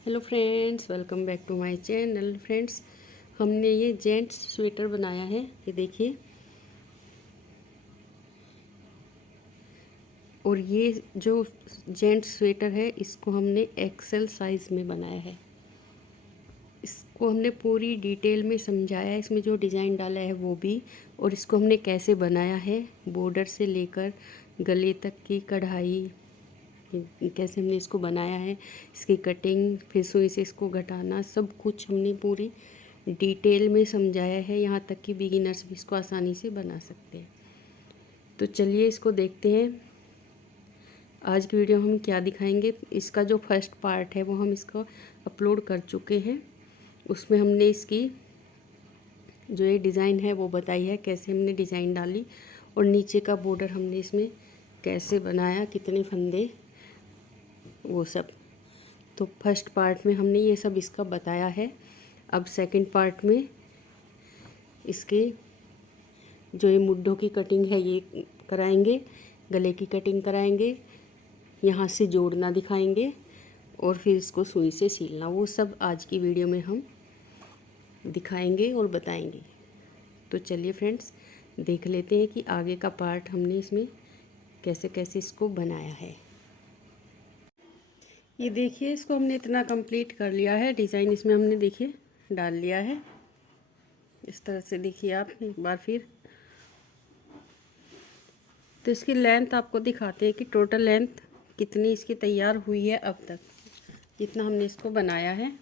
Hello friends, welcome back to my channel. Friends, हमने ये gents sweater बनाया है, ये देखिए। और ये जो जेंट्स स्वेटर है इसको हमने एक्सेल साइज़ में बनाया है। इसको हमने पूरी डिटेल में समझाया है, इसमें जो डिज़ाइन डाला है वो भी, और इसको हमने कैसे बनाया है, बॉर्डर से लेकर गले तक की कढ़ाई, कैसे हमने इसको बनाया है, इसकी कटिंग, फिर सुई से इसको घटाना, सब कुछ हमने पूरी डिटेल में समझाया है, यहाँ तक कि बिगिनर्स भी इसको आसानी से बना सकते हैं। तो चलिए इसको देखते हैं। आज की वीडियो हम क्या दिखाएंगे, इसका जो फर्स्ट पार्ट है वो हम इसको अपलोड कर चुके हैं। उसमें हमने इसकी जो ये डिज़ाइन है वो बताई है, कैसे हमने डिज़ाइन डाली, और नीचे का बॉर्डर हमने इसमें कैसे बनाया, कितने फंदे, वो सब। तो फर्स्ट पार्ट में हमने ये सब इसका बताया है। अब सेकंड पार्ट में इसके जो ये मुड्ढों की कटिंग है ये कराएंगे, गले की कटिंग कराएंगे, यहाँ से जोड़ना दिखाएंगे, और फिर इसको सुई से सीलना, वो सब आज की वीडियो में हम दिखाएंगे और बताएंगे। तो चलिए फ्रेंड्स, देख लेते हैं कि आगे का पार्ट हमने इसमें कैसे कैसे इसको बनाया है। ये देखिए, इसको हमने इतना कंप्लीट कर लिया है। डिज़ाइन इसमें हमने देखिए डाल लिया है, इस तरह से। देखिए आप एक बार फिर। तो इसकी लेंथ आपको दिखाते हैं कि टोटल लेंथ कितनी इसकी तैयार हुई है अब तक, जितना हमने इसको बनाया है।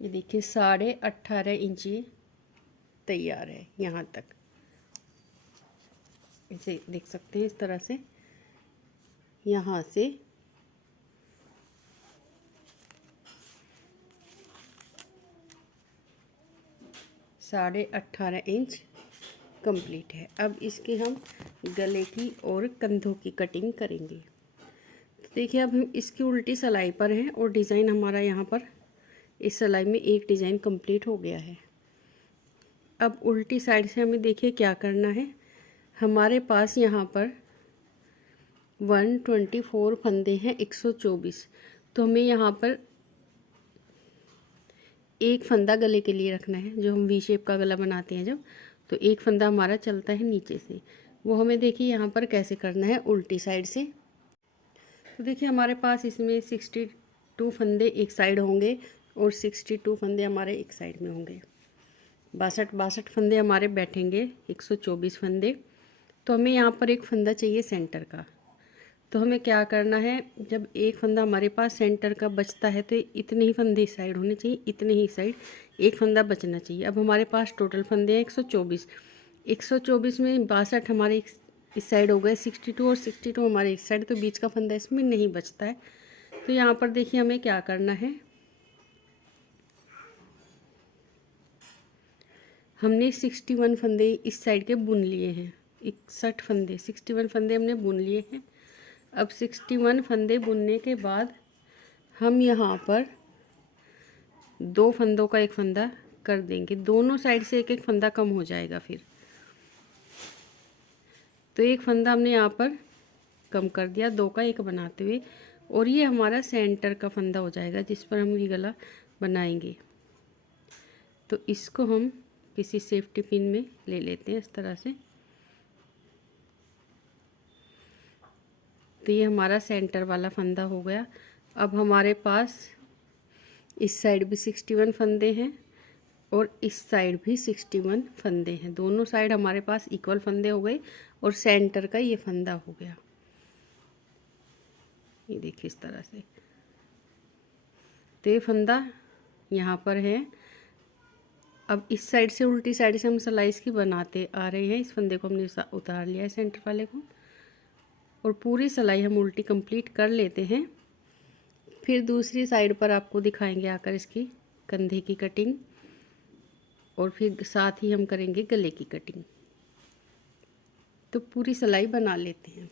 ये देखिए 18.5 इंच तैयार है यहाँ तक। इसे देख सकते हैं इस तरह से, यहाँ से 18.5 इंच कंप्लीट है। अब इसके हम गले की और कंधों की कटिंग करेंगे। तो देखिए, अब हम इसकी उल्टी सिलाई पर हैं, और डिज़ाइन हमारा यहाँ पर इस सिलाई में एक डिज़ाइन कंप्लीट हो गया है। अब उल्टी साइड से हमें देखिए क्या करना है। हमारे पास यहाँ पर 124 फंदे हैं, 124। तो हमें यहाँ पर एक फंदा गले के लिए रखना है। जो हम वी शेप का गला बनाते हैं जब, तो एक फंदा हमारा चलता है नीचे से, वो हमें देखिए यहाँ पर कैसे करना है, उल्टी साइड से। तो देखिए हमारे पास इसमें 62 फंदे एक साइड होंगे, और 62 फंदे हमारे एक साइड में होंगे। 62 फंदे हमारे बैठेंगे, 124 फंदे। तो हमें यहाँ पर एक फंदा चाहिए सेंटर का। तो हमें क्या करना है, जब एक फंदा हमारे पास सेंटर का बचता है तो इतने ही फंदे इस साइड होने चाहिए, इतने ही साइड एक फंदा बचना चाहिए। अब हमारे पास टोटल फंदे हैं 124। 124 में 62 हमारे इस साइड हो गए, 62 और 62 हमारे इस साइड, तो बीच का फंदा इसमें नहीं बचता है। तो यहाँ पर देखिए हमें क्या करना है, हमने 61 फंदे इस साइड के बुन लिए हैं। 61 फंदे हमने बुन लिए हैं। अब 61 फंदे बुनने के बाद हम यहाँ पर दो फंदों का एक फंदा कर देंगे, दोनों साइड से एक एक फंदा कम हो जाएगा फिर। तो एक फंदा हमने यहाँ पर कम कर दिया, दो का एक बनाते हुए, और ये हमारा सेंटर का फंदा हो जाएगा जिस पर हम ये गला बनाएंगे। तो इसको हम किसी सेफ्टी पिन में ले लेते हैं इस तरह से। तो ये हमारा सेंटर वाला फंदा हो गया। अब हमारे पास इस साइड भी 61 फंदे हैं, और इस साइड भी 61 फंदे हैं। दोनों साइड हमारे पास इक्वल फंदे हो गए, और सेंटर का ये फंदा हो गया। ये देखिए इस तरह से। तो ये फंदा यहाँ पर है। अब इस साइड से उल्टी साइड से हम सिलाई की बनाते आ रहे हैं। इस फंदे को हमने उतार लिया है सेंटर वाले को, और पूरी सिलाई हम उल्टी कंप्लीट कर लेते हैं। फिर दूसरी साइड पर आपको दिखाएंगे आकर इसकी कंधे की कटिंग, और फिर साथ ही हम करेंगे गले की कटिंग। तो पूरी सिलाई बना लेते हैं।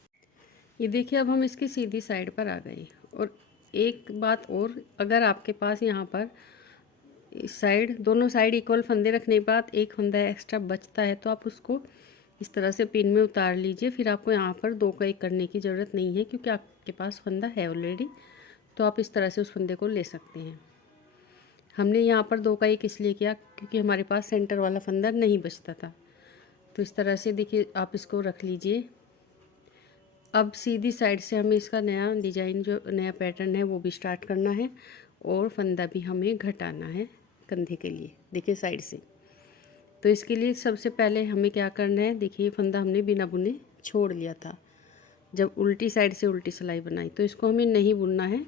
ये देखिए, अब हम इसकी सीधी साइड पर आ गए। और एक बात और, अगर आपके पास यहाँ पर इस साइड दोनों साइड इक्वल फंदे रखने के बाद एक फंदा एक्स्ट्रा बचता है, तो आप उसको इस तरह से पिन में उतार लीजिए। फिर आपको यहाँ पर 2 का 1 करने की ज़रूरत नहीं है क्योंकि आपके पास फंदा है ऑलरेडी, तो आप इस तरह से उस फंदे को ले सकते हैं। हमने यहाँ पर 2 का 1 इसलिए किया क्योंकि हमारे पास सेंटर वाला फंदा नहीं बचता था। तो इस तरह से देखिए आप इसको रख लीजिए। अब सीधी साइड से हमें इसका नया डिज़ाइन, जो नया पैटर्न है, वो भी स्टार्ट करना है और फंदा भी हमें घटाना है कंधे के लिए। देखिए साइड से। तो इसके लिए सबसे पहले हमें क्या करना है, देखिए फंदा हमने बिना बुने छोड़ लिया था जब उल्टी साइड से उल्टी सिलाई बनाई, तो इसको हमें नहीं बुनना है।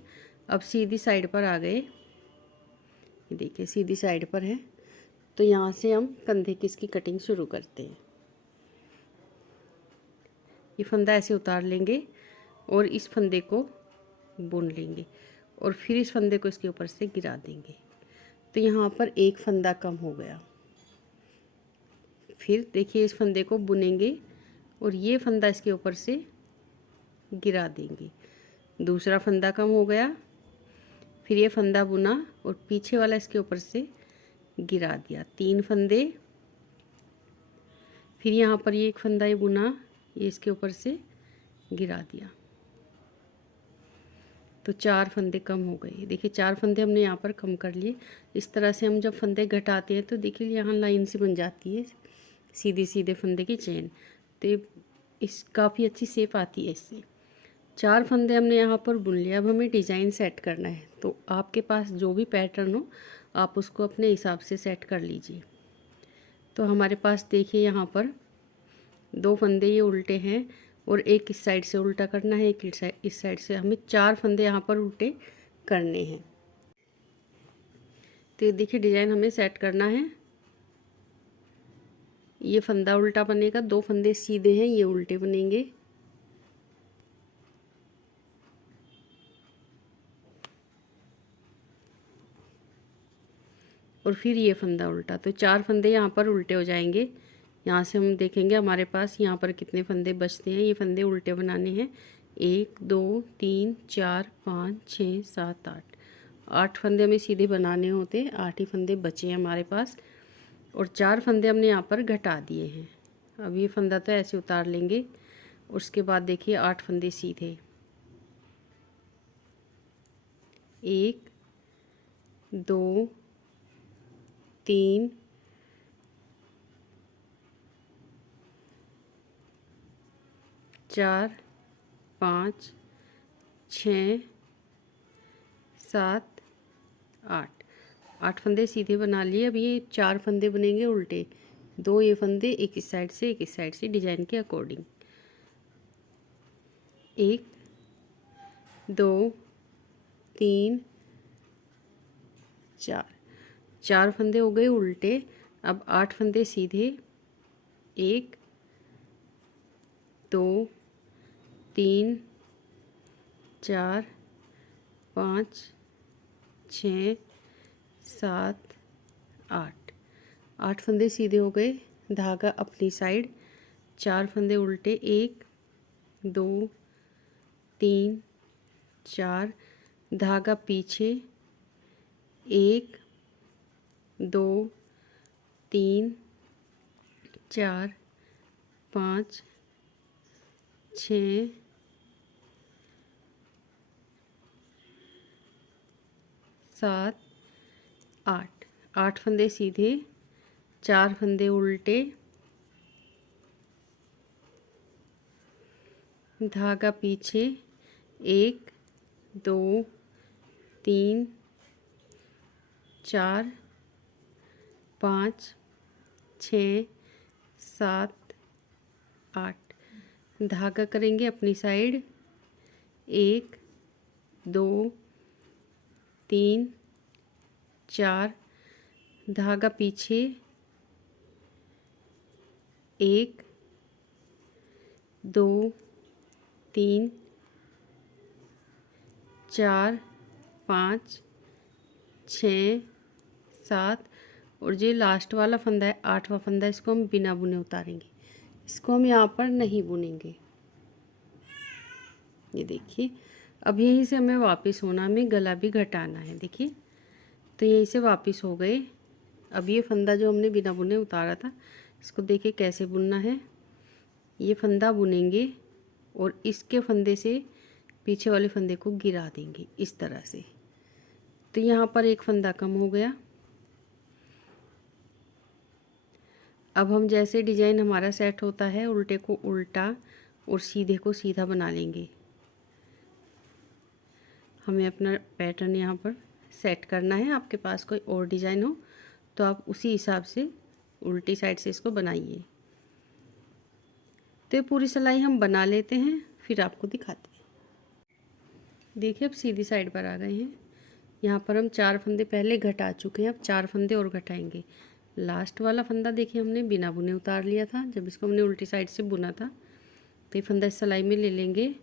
अब सीधी साइड पर आ गए, ये देखिए सीधी साइड पर है। तो यहाँ से हम कंधे की इसकी कटिंग शुरू करते हैं। ये फंदा ऐसे उतार लेंगे और इस फंदे को बुन लेंगे और फिर इस फंदे को इसके ऊपर से गिरा देंगे। तो यहाँ पर एक फंदा कम हो गया। फिर देखिए इस फंदे को बुनेंगे और ये फंदा इसके ऊपर से गिरा देंगे। दूसरा फंदा कम हो गया। फिर ये फंदा बुना और पीछे वाला इसके ऊपर से गिरा दिया। 3 फंदे। फिर यहाँ पर ये एक फंदा ये बुना, ये इसके ऊपर से गिरा दिया। तो 4 फंदे कम हो गए। देखिए 4 फंदे हमने यहाँ पर कम कर लिए। इस तरह से हम जब फंदे घटाते हैं तो देखिए यहाँ लाइन सी बन जाती है, सीधे सीधे फंदे की चेन। तो इस काफ़ी अच्छी शेप आती है इससे। 4 फंदे हमने यहाँ पर बुन लिया। अब हमें डिज़ाइन सेट करना है। तो आपके पास जो भी पैटर्न हो आप उसको अपने हिसाब से सेट कर लीजिए। तो हमारे पास देखिए यहाँ पर 2 फंदे ये उल्टे हैं और एक इस साइड से उल्टा करना है, एक इस साइड से। हमें 4 फंदे यहाँ पर उल्टे करने हैं। तो ये देखिए डिज़ाइन हमें सेट करना है। ये फंदा उल्टा बनेगा, 2 फंदे सीधे हैं, ये उल्टे बनेंगे। और फिर ये फंदा उल्टा। तो 4 फंदे यहाँ पर उल्टे हो जाएंगे। यहाँ से हम देखेंगे हमारे पास यहाँ पर कितने फंदे बचते हैं। ये फंदे उल्टे बनाने हैं। 1 2 3 4 5 6 7 8 8 फंदे हमें सीधे बनाने होते हैं। 8 ही फंदे बचे हैं हमारे पास और 4 फंदे हमने यहाँ पर घटा दिए हैं। अब ये फंदा तो ऐसे उतार लेंगे। उसके बाद देखिए 8 फंदे सीधे, 1 2 3 4 5 6 7 8 8 फंदे सीधे बना लिए। अब ये 4 फंदे बनेंगे उल्टे। 2 ये फंदे, एक इस साइड से एक इस साइड से, डिजाइन के अकॉर्डिंग। 1 2 3 4 फंदे हो गए उल्टे। अब 8 फंदे सीधे। 1 2 3 4 5 6 7 8 8 फंदे सीधे हो गए। धागा अपनी साइड। 4 फंदे उल्टे। 1 2 3 4 धागा पीछे। 1 2 3 4 5 6 7 8 8 फंदे सीधे। 4 फंदे उल्टे। धागा पीछे। 1 2 3 4 5 6 7 8 धागा करेंगे अपनी साइड। 1 2 3 4 धागा पीछे। 1 2 3 4 5 6 7 और जो लास्ट वाला फंदा है 8वां फंदा, इसको हम बिना बुने उतारेंगे। इसको हम यहाँ पर नहीं बुनेंगे। ये देखिए अब यहीं से हमें वापस होना, हमें गला भी घटाना है। देखिए तो यहीं से वापस हो गए। अब ये फंदा जो हमने बिना बुने उतारा था, इसको देखिए कैसे बुनना है। ये फंदा बुनेंगे और इसके फंदे से पीछे वाले फंदे को गिरा देंगे इस तरह से। तो यहाँ पर एक फंदा कम हो गया। अब हम जैसे डिजाइन हमारा सेट होता है, उल्टे को उल्टा और सीधे को सीधा बना लेंगे। हमें अपना पैटर्न यहाँ पर सेट करना है। आपके पास कोई और डिज़ाइन हो तो आप उसी हिसाब से उल्टी साइड से इसको बनाइए। तो ये पूरी सिलाई हम बना लेते हैं, फिर आपको दिखाते हैं। देखिए अब सीधी साइड पर आ गए हैं। यहाँ पर हम 4 फंदे पहले घटा चुके हैं, अब 4 फंदे और घटाएंगे। लास्ट वाला फंदा देखिए हमने बिना बुने उतार लिया था जब इसको हमने उल्टी साइड से बुना था। तो ये फंदा इस सिलाई में ले लेंगे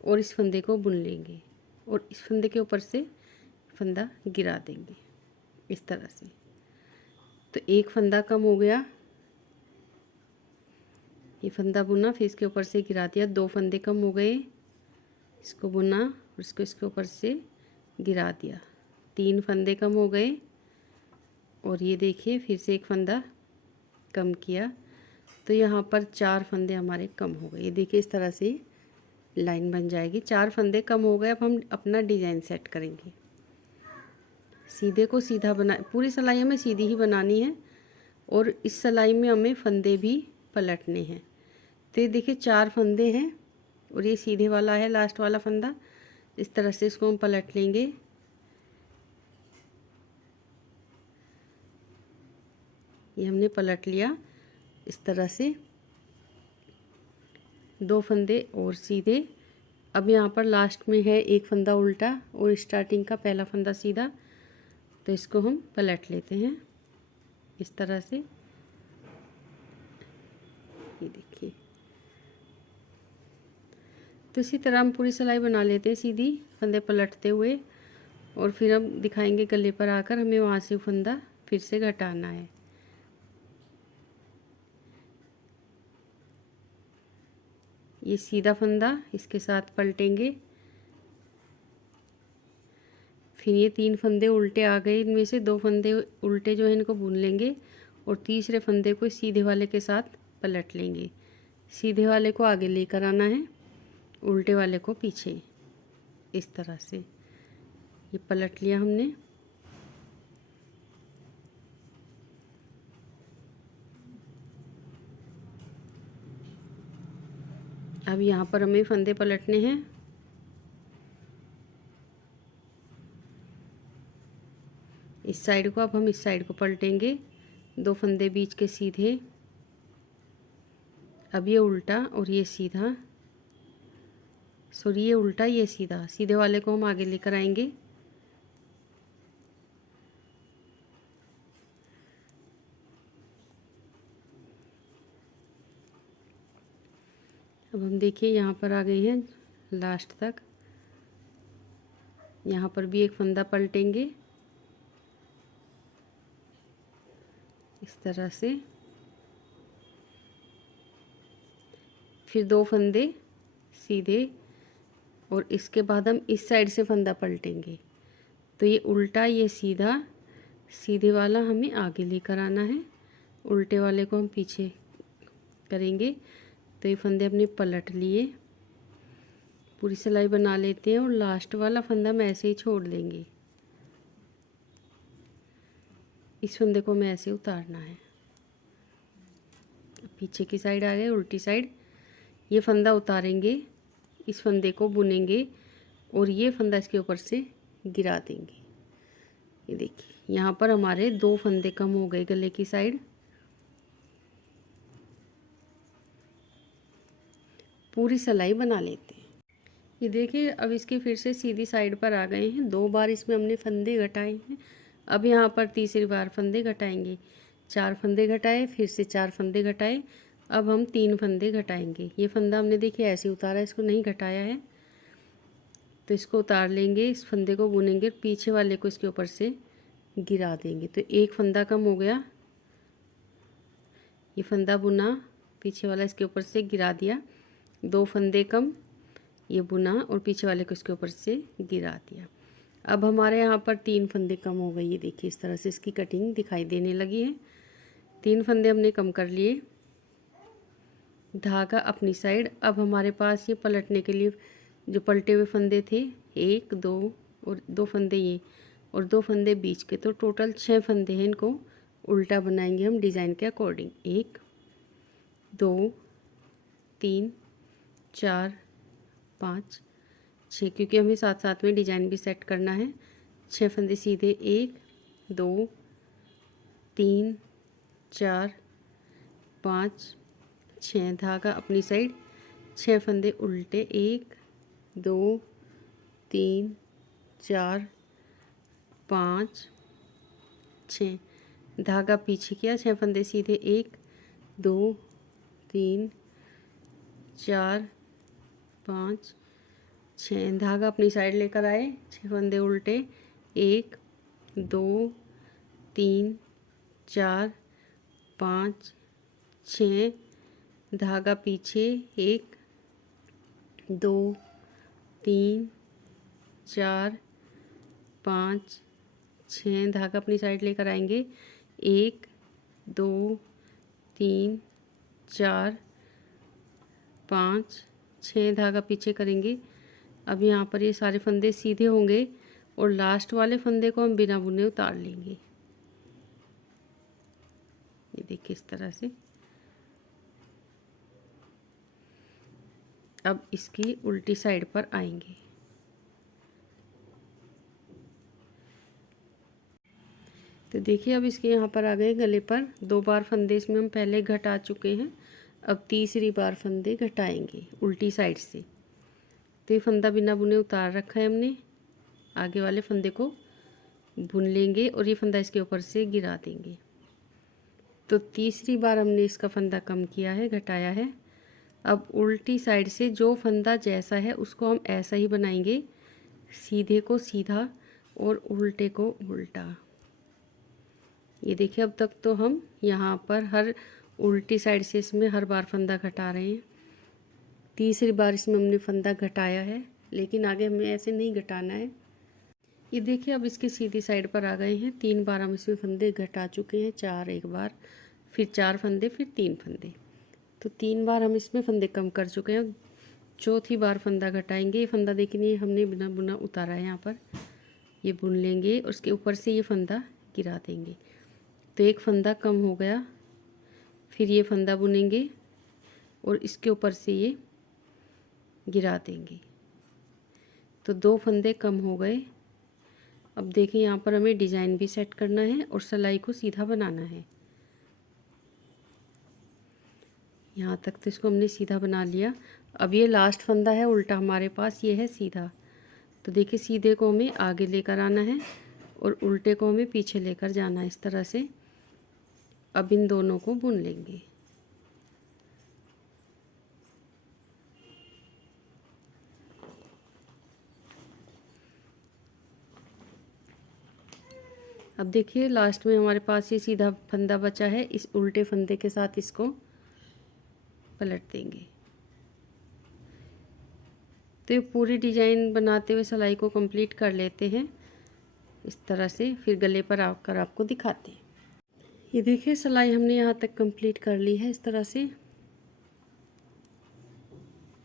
और इस फंदे को बुन लेंगे और इस फंदे के ऊपर से फंदा गिरा देंगे इस तरह से। तो एक फंदा कम हो गया, ये फंदा बुना फिर इसके ऊपर से गिरा दिया। 2 फंदे कम हो गए, इसको बुना और इसको इसके ऊपर से गिरा दिया। 3 फंदे कम हो गए और ये देखिए फिर से एक फंदा कम किया। तो यहाँ पर 4 फंदे हमारे कम हो गए। ये देखिए इस तरह से लाइन बन जाएगी। 4 फंदे कम हो गए। अब हम अपना डिज़ाइन सेट करेंगे। सीधे को सीधा बना, पूरी सिलाई हमें सीधी ही बनानी है और इस सिलाई में हमें फंदे भी पलटने हैं। तो ये देखिए 4 फंदे हैं और ये सीधे वाला है लास्ट वाला फंदा। इस तरह से इसको हम पलट लेंगे। ये हमने पलट लिया इस तरह से। 2 फंदे और सीधे। अब यहाँ पर लास्ट में है एक फंदा उल्टा और स्टार्टिंग का पहला फंदा सीधा। तो इसको हम पलट लेते हैं इस तरह से। ये देखिए, तो इसी तरह हम पूरी सिलाई बना लेते हैं सीधी, फंदे पलटते हुए। और फिर हम दिखाएंगे गले पर आकर हमें वहाँ से फंदा फिर से घटाना है। ये सीधा फंदा इसके साथ पलटेंगे। फिर ये 3 फंदे उल्टे आ गए, इनमें से 2 फंदे उल्टे जो है इनको बुन लेंगे और तीसरे फंदे को सीधे वाले के साथ पलट लेंगे। सीधे वाले को आगे लेकर आना है, उल्टे वाले को पीछे इस तरह से। ये पलट लिया हमने। अब यहाँ पर हमें फंदे पलटने हैं। इस साइड को, अब हम इस साइड को पलटेंगे। 2 फंदे बीच के सीधे। अब ये उल्टा और ये सीधा, सॉरी ये उल्टा ये सीधा। सीधे वाले को हम आगे लेकर आएंगे। अब हम देखिए यहाँ पर आ गए हैं लास्ट तक। यहाँ पर भी एक फंदा पलटेंगे इस तरह से। फिर 2 फंदे सीधे और इसके बाद हम इस साइड से फंदा पलटेंगे। तो ये उल्टा ये सीधा, सीधे वाला हमें आगे लेकर आना है, उल्टे वाले को हम पीछे करेंगे। तो ये फंदे अपने पलट लिए, पूरी सिलाई बना लेते हैं और लास्ट वाला फंदा हम ऐसे ही छोड़ देंगे। इस फंदे को हमें ऐसे उतारना है। पीछे की साइड आ गए, उल्टी साइड। ये फंदा उतारेंगे, इस फंदे को बुनेंगे और ये फंदा इसके ऊपर से गिरा देंगे। ये देखिए यहाँ पर हमारे 2 फंदे कम हो गए गले की साइड। पूरी सिलाई बना लेते हैं। ये देखिए अब इसके फिर से सीधी साइड पर आ गए हैं। 2 बार इसमें हमने फंदे घटाए हैं। अब यहाँ पर तीसरी बार फंदे घटाएंगे। 4 फंदे घटाए, फिर से 4 फंदे घटाए। अब हम 3 फंदे घटाएंगे। ये फंदा हमने देखिए ऐसे उतारा, इसको नहीं घटाया है। तो इसको उतार लेंगे, इस फंदे को बुनेंगे, पीछे वाले को इसके ऊपर से गिरा देंगे। तो एक फंदा कम हो गया। ये फंदा बुना, पीछे वाला इसके ऊपर से गिरा दिया। 2 फंदे कम, ये बुना और पीछे वाले को इसके ऊपर से गिरा दिया। अब हमारे यहाँ पर 3 फंदे कम हो गए। ये देखिए इस तरह से इसकी कटिंग दिखाई देने लगी है। 3 फंदे हमने कम कर लिए। धागा अपनी साइड। अब हमारे पास ये पलटने के लिए जो पलटे हुए फंदे थे, 1 2 और 2 फंदे ये और 2 फंदे बीच के, तो टोटल 6 फंदे हैं। इनको उल्टा बनाएंगे हम डिज़ाइन के अकॉर्डिंग। 1 2 3 4 5 6, क्योंकि हमें साथ साथ में डिज़ाइन भी सेट करना है। 6 फंदे सीधे, 1 2 3 4 5 6, धागा अपनी साइड, 6 फंदे उल्टे, 1 2 3 4 5 6, धागा पीछे किया, 6 फंदे सीधे, 1 2 3 4 5 6, धागा अपनी साइड लेकर आए, 6 फंदे उल्टे, 1 2 3 4 5 6, धागा पीछे, 1 2 3 4 5 6, धागा अपनी साइड लेकर आएंगे, 1 2 3 4 5 6, धागा पीछे करेंगे। अब यहाँ पर ये सारे फंदे सीधे होंगे और लास्ट वाले फंदे को हम बिना बुने उतार लेंगे। ये देखिए इस तरह से। अब इसकी उल्टी साइड पर आएंगे। तो देखिए अब इसके यहाँ पर आ गए गले पर 2 बार फंदे इसमें हम पहले घटा चुके हैं। अब तीसरी बार फंदे घटाएंगे उल्टी साइड से। तो ये फंदा बिना बुने उतार रखा है हमने, आगे वाले फंदे को बुन लेंगे और ये फंदा इसके ऊपर से गिरा देंगे। तो तीसरी बार हमने इसका फंदा कम किया है, घटाया है। अब उल्टी साइड से जो फंदा जैसा है उसको हम ऐसा ही बनाएंगे, सीधे को सीधा और उल्टे को उल्टा। ये देखिए अब तक तो हम यहाँ पर हर उल्टी साइड से इसमें हर बार फंदा घटा रहे हैं। तीसरी बार इसमें हमने फंदा घटाया है, लेकिन आगे हमें ऐसे नहीं घटाना है। ये देखिए अब इसकी सीधी साइड पर आ गए हैं। 3 बार हम इसमें फंदे घटा चुके हैं, 4 एक बार, फिर 4 फंदे, फिर 3 फंदे। तो 3 बार हम इसमें फंदे कम कर चुके हैं। चौथी बार फंदा घटाएंगे। ये फंदा देखिए हमने बिना बुना उतारा है, यहाँ पर ये बुन लेंगे और उसके ऊपर से ये फंदा गिरा देंगे। तो एक फंदा कम हो गया, फिर ये फंदा बुनेंगे और इसके ऊपर से ये गिरा देंगे। तो 2 फंदे कम हो गए। अब देखिए यहाँ पर हमें डिज़ाइन भी सेट करना है और सिलाई को सीधा बनाना है। यहाँ तक तो इसको हमने सीधा बना लिया। अब ये लास्ट फंदा है उल्टा हमारे पास, ये है सीधा। तो देखिए सीधे को हमें आगे लेकर आना है और उल्टे को हमें पीछे लेकर जाना है, इस तरह से। अब इन दोनों को बुन लेंगे। अब देखिए लास्ट में हमारे पास ये सीधा फंदा बचा है, इस उल्टे फंदे के साथ इसको पलट देंगे। तो ये पूरी डिजाइन बनाते हुए सिलाई को कंप्लीट कर लेते हैं इस तरह से, फिर गले पर आकर आपको दिखाते हैं। ये देखिए सिलाई हमने यहाँ तक कंप्लीट कर ली है इस तरह से।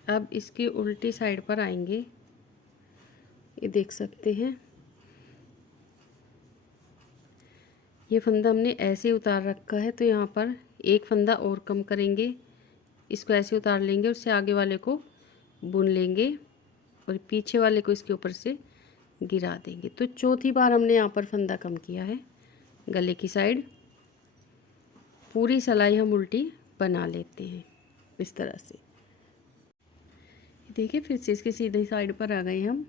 अब इसकी उल्टी साइड पर आएंगे, ये देख सकते हैं। ये फंदा हमने ऐसे उतार रखा है, तो यहाँ पर एक फंदा और कम करेंगे, इसको ऐसे उतार लेंगे, उससे आगे वाले को बुन लेंगे और पीछे वाले को इसके ऊपर से गिरा देंगे। तो चौथी बार हमने यहाँ पर फंदा कम किया है गले की साइड। पूरी सिलाई हम उल्टी बना लेते हैं इस तरह से। देखिए फिर से इसके सीधे साइड पर आ गए हम।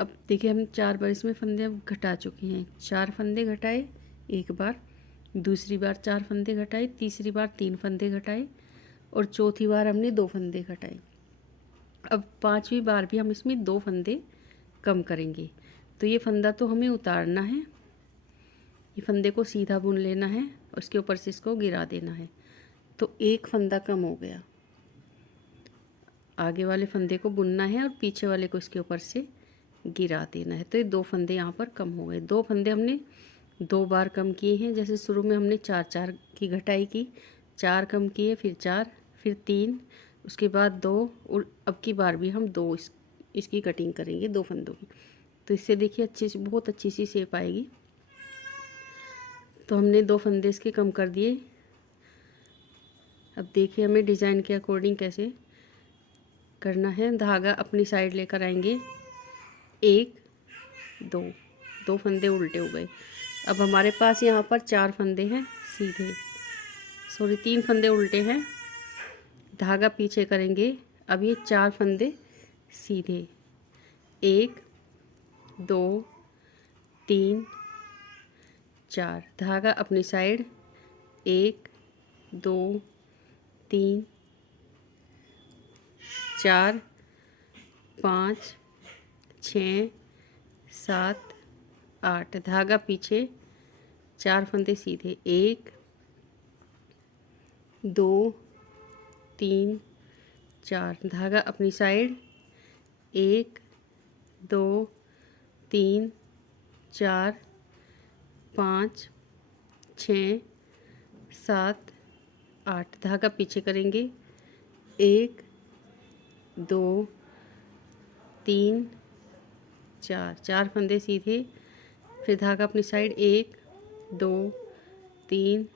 अब देखिए हम 4 बार इसमें फंदे घटा चुके हैं। 4 फंदे घटाए एक बार, दूसरी बार 4 फंदे घटाए, तीसरी बार 3 फंदे घटाए और चौथी बार हमने 2 फंदे घटाए। अब 5वीं बार भी हम इसमें 2 फंदे कम करेंगे। तो ये फंदा तो हमें उतारना है, ये फंदे को सीधा बुन लेना है और उसके ऊपर से इसको गिरा देना है। तो एक फंदा कम हो गया, आगे वाले फंदे को बुनना है और पीछे वाले को इसके ऊपर से गिरा देना है। तो ये 2 फंदे यहाँ पर कम हो गए। 2 फंदे हमने 2 बार कम किए हैं। जैसे शुरू में हमने 4 4 की घटाई की, 4 कम किए, फिर 4, फिर 3, उसके बाद 2, और अब की बार भी हम 2 इसकी कटिंग करेंगे 2 फंदों की। तो इससे देखिए अच्छी सी, बहुत अच्छी सी शेप आएगी। तो हमने 2 फंदे इसके कम कर दिए। अब देखिए हमें डिज़ाइन के अकॉर्डिंग कैसे करना है। धागा अपनी साइड लेकर आएंगे, 1 2, 2 फंदे उल्टे हो गए। अब हमारे पास यहाँ पर 4 फंदे हैं सीधे, सॉरी 3 फंदे उल्टे हैं। धागा पीछे करेंगे, अब ये 4 फंदे सीधे, 1 2 3 4, धागा अपनी साइड, 1 2 3 4 5 6 7 8, धागा पीछे, 4 फंदे सीधे, 1 2 3 4, धागा अपनी साइड, 1 2 3 4 5 6 7 8, धागा पीछे करेंगे, 1 2 3 4, 4 फंदे सीधे, फिर धागा अपनी साइड, 1 2 3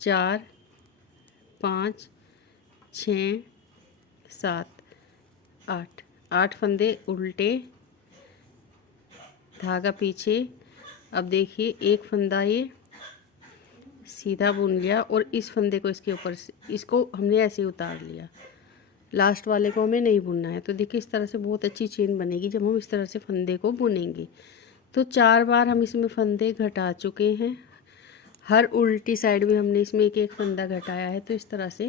4 5 6 7 8, 8 फंदे उल्टे, धागा पीछे। अब देखिए एक फंदा ये सीधा बुन लिया और इस फंदे को इसके ऊपर से, इसको हमने ऐसे उतार लिया। लास्ट वाले को हमें नहीं बुनना है। तो देखिए इस तरह से बहुत अच्छी चेन बनेगी जब हम इस तरह से फंदे को बुनेंगे। तो 4 बार हम इसमें फंदे घटा चुके हैं। हर उल्टी साइड में हमने इसमें एक एक फंदा घटाया है। तो इस तरह से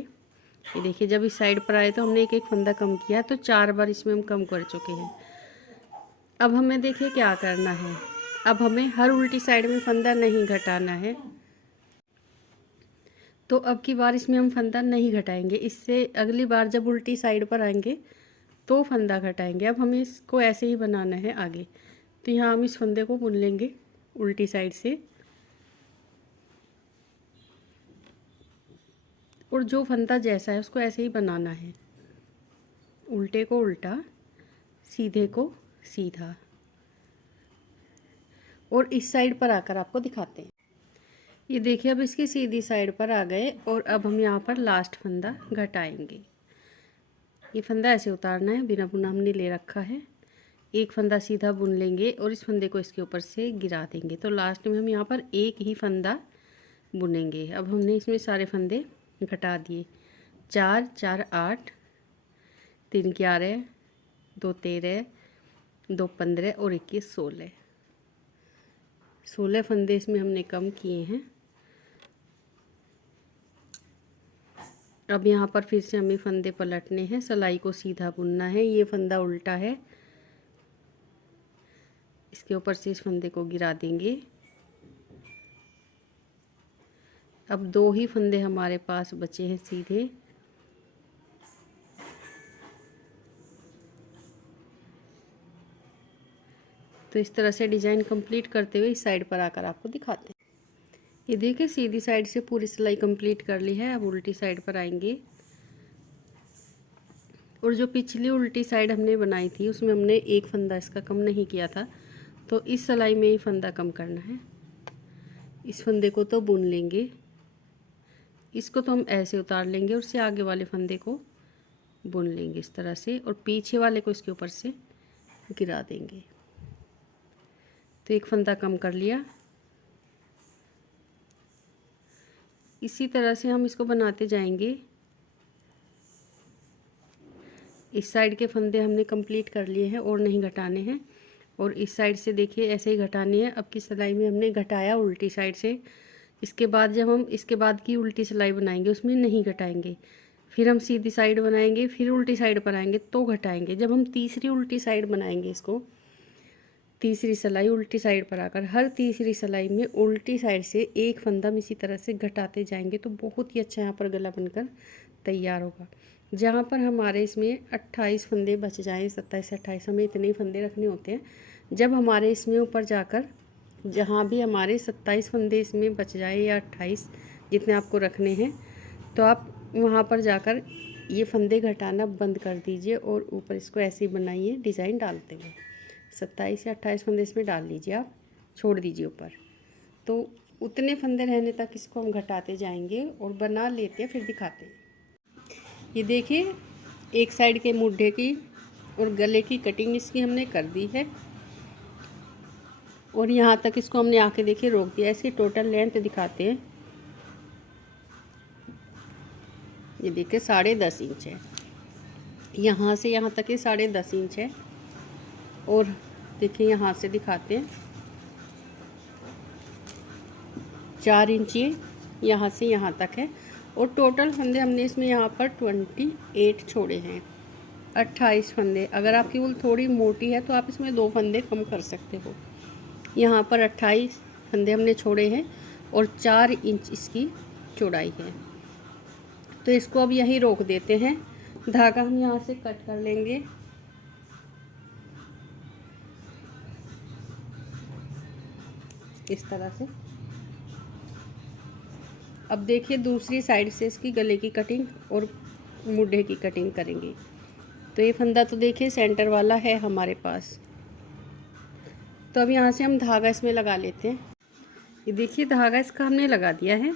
ये देखिए जब इस साइड पर आए तो हमने एक एक फंदा कम किया, तो 4 बार इसमें हम कम कर चुके हैं। अब हमें देखिए क्या करना है। अब हमें हर उल्टी साइड में फंदा नहीं घटाना है। तो अब की बार इसमें हम फंदा नहीं घटाएंगे। इससे अगली बार जब उल्टी साइड पर आएंगे तो फंदा घटाएंगे। अब हमें इसको ऐसे ही बनाना है आगे। तो यहाँ हम इस फंदे को बुन लेंगे उल्टी साइड से, और जो फंदा जैसा है उसको ऐसे ही बनाना है, उल्टे को उल्टा, सीधे को सीधा। और इस साइड पर आकर आपको दिखाते हैं। ये देखिए अब इसकी सीधी साइड पर आ गए और अब हम यहाँ पर लास्ट फंदा घटाएंगे। ये फंदा ऐसे उतारना है, बिना बुना हमने ले रखा है। एक फंदा सीधा बुन लेंगे और इस फंदे को इसके ऊपर से गिरा देंगे। तो लास्ट में हम यहाँ पर एक ही फंदा बुनेंगे। अब हमने इसमें सारे फंदे घटा दिए। 4 4 8, 3 11, 2 13, 2 15 और 21 16, 16 फंदे इसमें हमने कम किए हैं। अब यहाँ पर फिर से हमें फंदे पलटने हैं, सिलाई को सीधा बुनना है। ये फंदा उल्टा है, इसके ऊपर से इस फंदे को गिरा देंगे। अब 2 ही फंदे हमारे पास बचे हैं सीधे। तो इस तरह से डिज़ाइन कंप्लीट करते हुए इस साइड पर आकर आपको दिखाते हैं। ये देखिए सीधी साइड से पूरी सिलाई कंप्लीट कर ली है। अब उल्टी साइड पर आएंगे और जो पिछली उल्टी साइड हमने बनाई थी उसमें हमने एक फंदा इसका कम नहीं किया था, तो इस सिलाई में ही फंदा कम करना है। इस फंदे को तो बुन लेंगे, इसको तो हम ऐसे उतार लेंगे और उससे आगे वाले फंदे को बुन लेंगे इस तरह से, और पीछे वाले को इसके ऊपर से गिरा देंगे। तो एक फंदा कम कर लिया। इसी तरह से हम इसको बनाते जाएंगे। इस साइड के फंदे हमने कंप्लीट कर लिए हैं और नहीं घटाने हैं, और इस साइड से देखिए ऐसे ही घटाने हैं। अब की सिलाई में हमने घटाया उल्टी साइड से। इसके बाद जब हम इसके बाद की उल्टी सिलाई बनाएंगे उसमें नहीं घटाएंगे। फिर हम सीधी साइड बनाएंगे, फिर उल्टी साइड पर आएंगे तो घटाएंगे। जब हम तीसरी उल्टी साइड बनाएंगे, इसको तीसरी सिलाई उल्टी साइड पर आकर हर तीसरी सिलाई में उल्टी साइड से एक फंदा हम इसी तरह से घटाते जाएंगे, तो बहुत ही अच्छा यहाँ पर गला बनकर तैयार होगा। जहाँ पर हमारे इसमें 28 फंदे बच जाएं, 27 से 28 हमें इतने ही फंदे रखने होते हैं। जब हमारे इसमें ऊपर जाकर जहाँ भी हमारे 27 फंदे इसमें बच जाए या 28, जितने आपको रखने हैं, तो आप वहाँ पर जाकर ये फंदे घटाना बंद कर दीजिए और ऊपर इसको ऐसे ही बनाइए डिज़ाइन डालते हुए। 27 या 28 फंदे इसमें डाल लीजिए, आप छोड़ दीजिए ऊपर। तो उतने फंदे रहने तक इसको हम घटाते जाएंगे और बना लेते हैं, फिर दिखाते हैं। ये देखिए, एक साइड के मुड्ढे की और गले की कटिंग इसकी हमने कर दी है और यहाँ तक इसको हमने आके देखिए रोक दिया। इसकी टोटल लेंथ दिखाते हैं। ये देखिए 10.5 इंच है, यहाँ से यहाँ तक ये 10.5 इंच है। और देखिए यहाँ से दिखाते हैं 4 इंच ये यहाँ से यहाँ तक है। और टोटल फंदे हमने इसमें यहाँ पर 28 छोड़े हैं। 28 फंदे। अगर आपकी वूल थोड़ी मोटी है तो आप इसमें 2 फंदे कम कर सकते हो। यहाँ पर 28 फंदे हमने छोड़े हैं और 4 इंच इसकी चौड़ाई है। तो इसको अब यहीं रोक देते हैं। धागा हम यहाँ से कट कर लेंगे। इस तरह से। अब देखिए दूसरी साइड से इसकी गले की कटिंग और मुड्ढे की कटिंग करेंगे। तो ये फंदा तो देखिए सेंटर वाला है हमारे पास। तो अब यहाँ से हम धागा इसमें लगा लेते हैं। ये देखिए धागा इसका हमने लगा दिया है।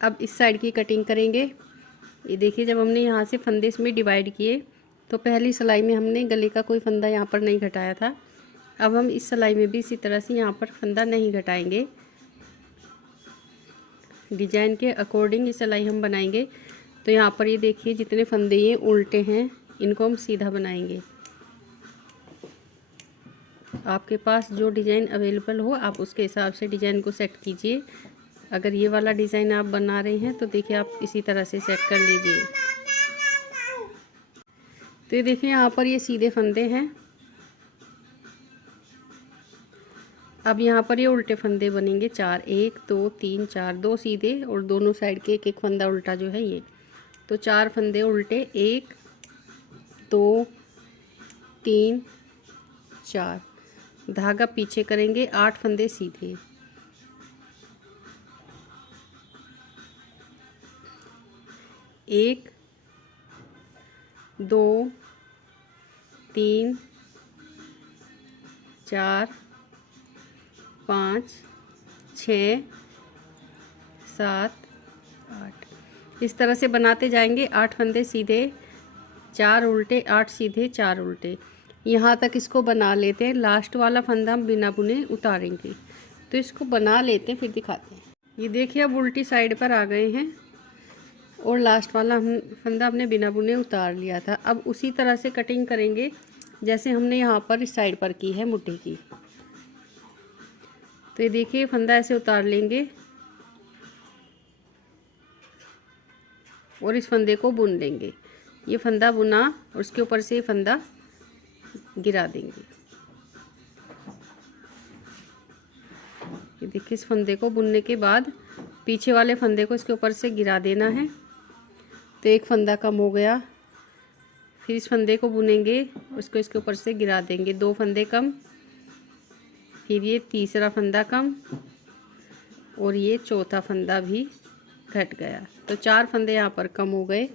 अब इस साइड की कटिंग करेंगे। ये देखिए, जब हमने यहाँ से फंदे इसमें डिवाइड किए तो पहली सिलाई में हमने गले का कोई फंदा यहाँ पर नहीं घटाया था। अब हम इस सिलाई में भी इसी तरह से यहाँ पर फंदा नहीं घटाएंगे। डिजाइन के अकॉर्डिंग ये सिलाई हम बनाएंगे। तो यहाँ पर ये देखिए जितने फंदे ये उल्टे हैं, इनको हम सीधा बनाएंगे। आपके पास जो डिज़ाइन अवेलेबल हो आप उसके हिसाब से डिज़ाइन को सेट कीजिए। अगर ये वाला डिज़ाइन आप बना रहे हैं तो देखिए आप इसी तरह से सेट कर लीजिए। तो ये देखिए यहाँ पर ये सीधे फंदे हैं। अब यहाँ पर ये उल्टे फंदे बनेंगे 4, 1 2 3 4, 2 सीधे और दोनों साइड के एक एक फंदा उल्टा जो है ये। तो 4 फंदे उल्टे, 1 2 3 4। धागा पीछे करेंगे, 8 फंदे सीधे। 1 2 3 4 5 6 7 8। इस तरह से बनाते जाएंगे। 8 फंदे सीधे, 4 उल्टे, 8 सीधे, 4 उल्टे। यहाँ तक इसको बना लेते हैं। लास्ट वाला फंदा हम बिना बुने उतारेंगे। तो इसको बना लेते हैं, फिर दिखाते हैं। ये देखिए अब उल्टी साइड पर आ गए हैं और लास्ट वाला हम फंदा हमने बिना बुने उतार लिया था। अब उसी तरह से कटिंग करेंगे जैसे हमने यहाँ पर इस साइड पर की है मुट्ठी की। तो ये देखिए फंदा ऐसे उतार लेंगे और इस फंदे को बुन लेंगे। ये फंदा बुना और उसके ऊपर से ये फंदा गिरा देंगे। ये देखिए इस फंदे को बुनने के बाद पीछे वाले फंदे को इसके ऊपर से गिरा देना है। तो एक फंदा कम हो गया। फिर इस फंदे को बुनेंगे, उसको इसके ऊपर से गिरा देंगे। 2 फंदे कम, फिर ये तीसरा फंदा कम और ये चौथा फंदा भी घट गया। तो 4 फंदे यहाँ पर कम हो गए।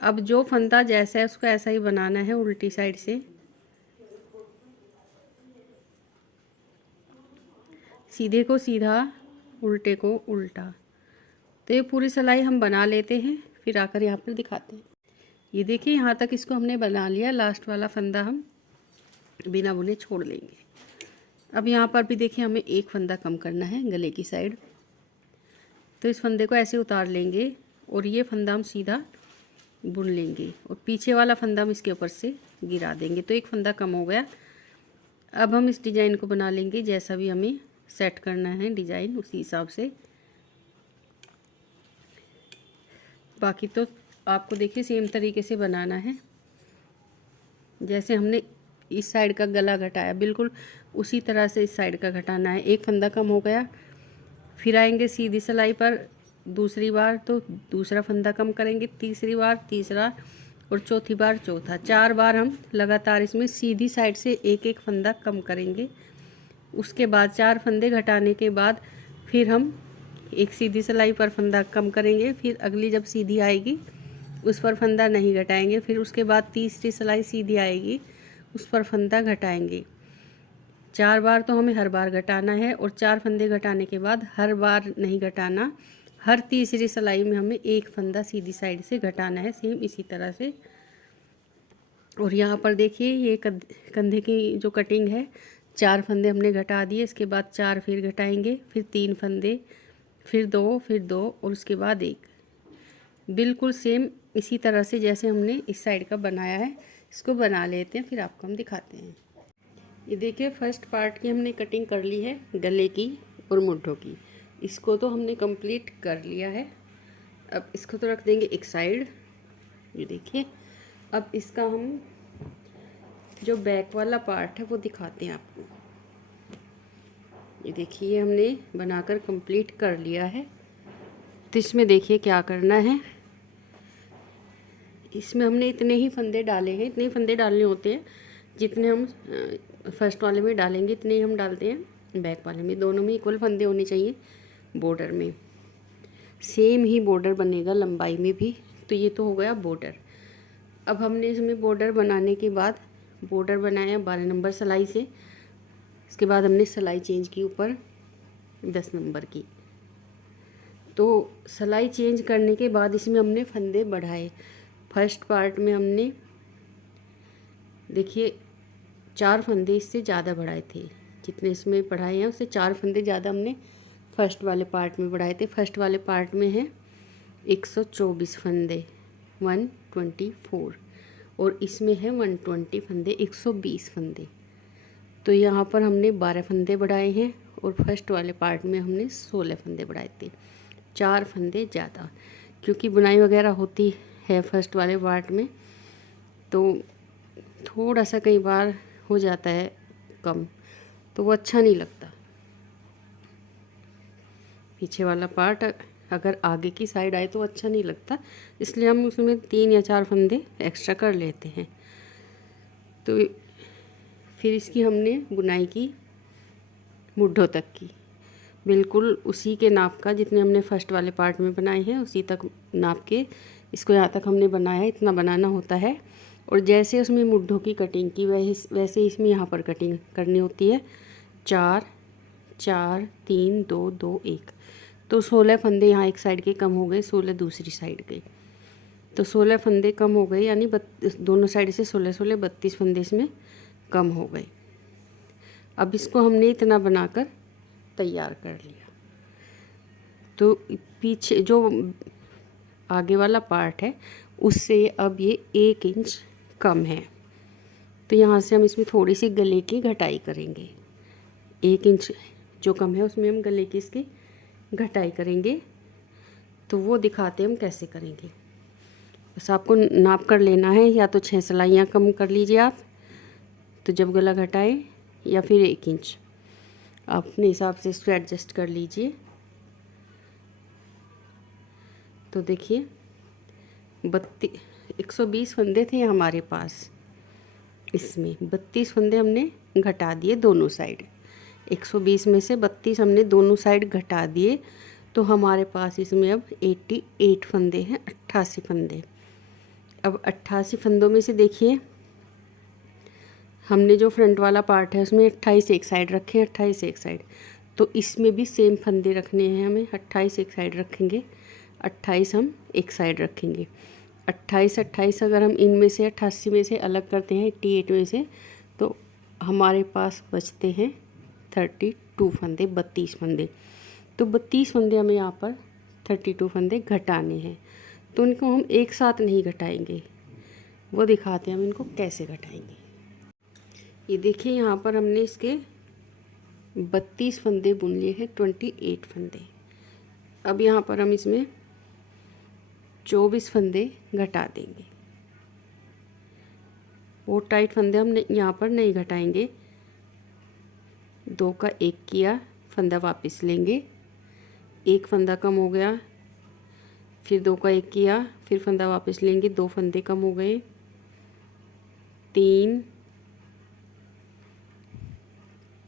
अब जो फंदा जैसा है उसको ऐसा ही बनाना है उल्टी साइड से। सीधे को सीधा, उल्टे को उल्टा। तो ये पूरी सिलाई हम बना लेते हैं, फिर आकर यहाँ पर दिखाते हैं। ये देखिए यहाँ तक इसको हमने बना लिया। लास्ट वाला फंदा हम बिना बुने छोड़ लेंगे। अब यहाँ पर भी देखिए हमें एक फंदा कम करना है गले की साइड। तो इस फंदे को ऐसे उतार लेंगे और ये फंदा हम सीधा बुन लेंगे और पीछे वाला फंदा हम इसके ऊपर से गिरा देंगे। तो एक फंदा कम हो गया। अब हम इस डिज़ाइन को बना लेंगे जैसा भी हमें सेट करना है डिज़ाइन, उसी हिसाब से। बाकी तो आपको देखिए सेम तरीके से बनाना है। जैसे हमने इस साइड का गला घटाया बिल्कुल उसी तरह से इस साइड का घटाना है। एक फंदा कम हो गया, फिर आएंगे सीधी सिलाई पर दूसरी बार तो दूसरा फंदा कम करेंगे, तीसरी बार तीसरा और चौथी बार चौथा। 4 बार हम लगातार इसमें सीधी साइड से एक एक फंदा कम करेंगे। उसके बाद 4 फंदे घटाने के बाद फिर हम एक सीधी सिलाई पर फंदा कम करेंगे, फिर अगली जब सीधी आएगी उस पर फंदा नहीं घटाएंगे, फिर उसके बाद तीसरी सिलाई सीधी आएगी उस पर फंदा घटाएंगे। 4 बार तो हमें हर बार घटाना है, और 4 फंदे घटाने के बाद हर बार नहीं घटाना, हर तीसरी सिलाई में हमें एक फंदा सीधी साइड से घटाना है, सेम इसी तरह से। और यहाँ पर देखिए ये कंधे की जो कटिंग है, 4 फंदे हमने घटा दिए, इसके बाद 4 फिर घटाएंगे, फिर 3 फंदे, फिर 2, फिर 2 और उसके बाद 1। बिल्कुल सेम इसी तरह से जैसे हमने इस साइड का बनाया है, इसको बना लेते हैं, फिर आपको हम दिखाते हैं। ये देखिए फर्स्ट पार्ट की हमने कटिंग कर ली है, गले की और मुड्ढों की। इसको तो हमने कंप्लीट कर लिया है। अब इसको तो रख देंगे एक साइड। ये देखिए अब इसका हम जो बैक वाला पार्ट है वो दिखाते हैं आपको। ये देखिए हमने बनाकर कंप्लीट कर लिया है। तो इसमें देखिए क्या करना है, इसमें हमने इतने ही फंदे डाले हैं, इतने ही फंदे डालने होते हैं जितने हम फर्स्ट वाले में डालेंगे, इतने ही हम डालते हैं बैक वाले में। दोनों में इक्वल फंदे होने चाहिए। बॉर्डर में सेम ही बॉर्डर बनेगा, लंबाई में भी। तो ये तो हो गया बॉर्डर। अब हमने इसमें बॉर्डर बनाने के बाद बॉर्डर बनाया 12 नंबर सिलाई से। इसके बाद हमने सिलाई चेंज की ऊपर 10 नंबर की। तो सिलाई चेंज करने के बाद इसमें हमने फंदे बढ़ाए। फर्स्ट पार्ट में हमने देखिए 4 फंदे इससे ज़्यादा बढ़ाए थे, जितने इसमें बढ़ाए हैं उससे 4 फंदे ज़्यादा हमने फर्स्ट वाले पार्ट में बढ़ाए थे। फर्स्ट वाले पार्ट में है 124 फंदे 124, और इसमें है 120 फंदे 120 फंदे। तो यहाँ पर हमने 12 फंदे बढ़ाए हैं, और फर्स्ट वाले पार्ट में हमने 16 फंदे बढ़ाए थे, 4 फंदे ज़्यादा। क्योंकि बुनाई वगैरह होती है फर्स्ट वाले पार्ट में, तो थोड़ा सा कई बार हो जाता है कम, तो वो अच्छा नहीं लगता। पीछे वाला पार्ट अगर आगे की साइड आए तो अच्छा नहीं लगता, इसलिए हम उसमें 3 या 4 फंदे एक्स्ट्रा कर लेते हैं। तो फिर इसकी हमने बुनाई की मुड्ढों तक की, बिल्कुल उसी के नाप का जितने हमने फर्स्ट वाले पार्ट में बनाए हैं उसी तक नाप के इसको यहाँ तक हमने बनाया है। इतना बनाना होता है। और जैसे उसमें मुड्ढों की कटिंग की वैसे इसमें यहाँ पर कटिंग करनी होती है। 4 4 3 2 2 1, तो 16 फंदे यहाँ एक साइड के कम हो गए, 16 दूसरी साइड के। तो 16 फंदे कम हो गए, यानी दोनों साइड से 16 16 32 फंदे इसमें कम हो गए। अब इसको हमने इतना बनाकर तैयार कर लिया। तो पीछे जो आगे वाला पार्ट है उससे अब ये 1 इंच कम है, तो यहाँ से हम इसमें थोड़ी सी गले की घटाई करेंगे। 1 इंच जो कम है उसमें हम गले की इसकी घटाई करेंगे। तो वो दिखाते हम कैसे करेंगे। बस आपको नाप कर लेना है, या तो 6 सिलाइयाँ कम कर लीजिए आप, तो जब गला घटाएं, या फिर 1 इंच आप अपने हिसाब से इसको एडजस्ट कर लीजिए। तो देखिए 120 फंदे थे हमारे पास, इसमें 32 फंदे हमने घटा दिए दोनों साइड। 120 में से 32 हमने दोनों साइड घटा दिए, तो हमारे पास इसमें अब 88 फंदे हैं, 88 फंदे। अब 88 फंदों में से देखिए हमने जो फ्रंट वाला पार्ट है उसमें 28 एक साइड रखे हैं, 28 एक साइड। तो इसमें भी सेम फंदे रखने हैं हमें, 28 एक साइड रखेंगे, 28 हम एक साइड रखेंगे। 28 अगर हम इनमें से 88 में से अलग करते हैं 88 में से, तो हमारे पास बचते हैं 32 फंदे, 32 फंदे। तो 32 फंदे हमें यहाँ पर 32 फंदे घटाने हैं। तो उनको हम एक साथ नहीं घटाएंगे, वो दिखाते हैं हम इनको कैसे घटाएंगे। ये देखिए यहाँ पर हमने इसके 32 फंदे बुन लिए हैं, 28 फंदे। अब यहाँ पर हम इसमें 24 फंदे घटा देंगे। बहुत टाइट फंदे हम यहाँ पर नहीं घटाएंगे। 2 का 1 किया, फंदा वापस लेंगे, 1 फंदा कम हो गया, फिर 2 का 1 किया, फिर फंदा वापस लेंगे, 2 फंदे कम हो गए, 3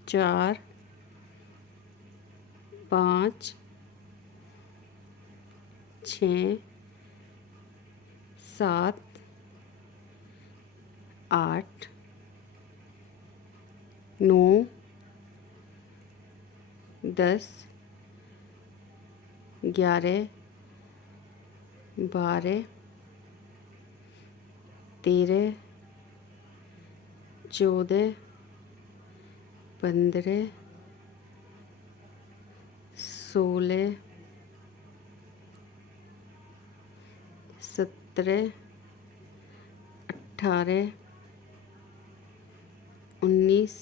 4 5 6 7 8 9 10 11 12 13 14 15 16 17 18 19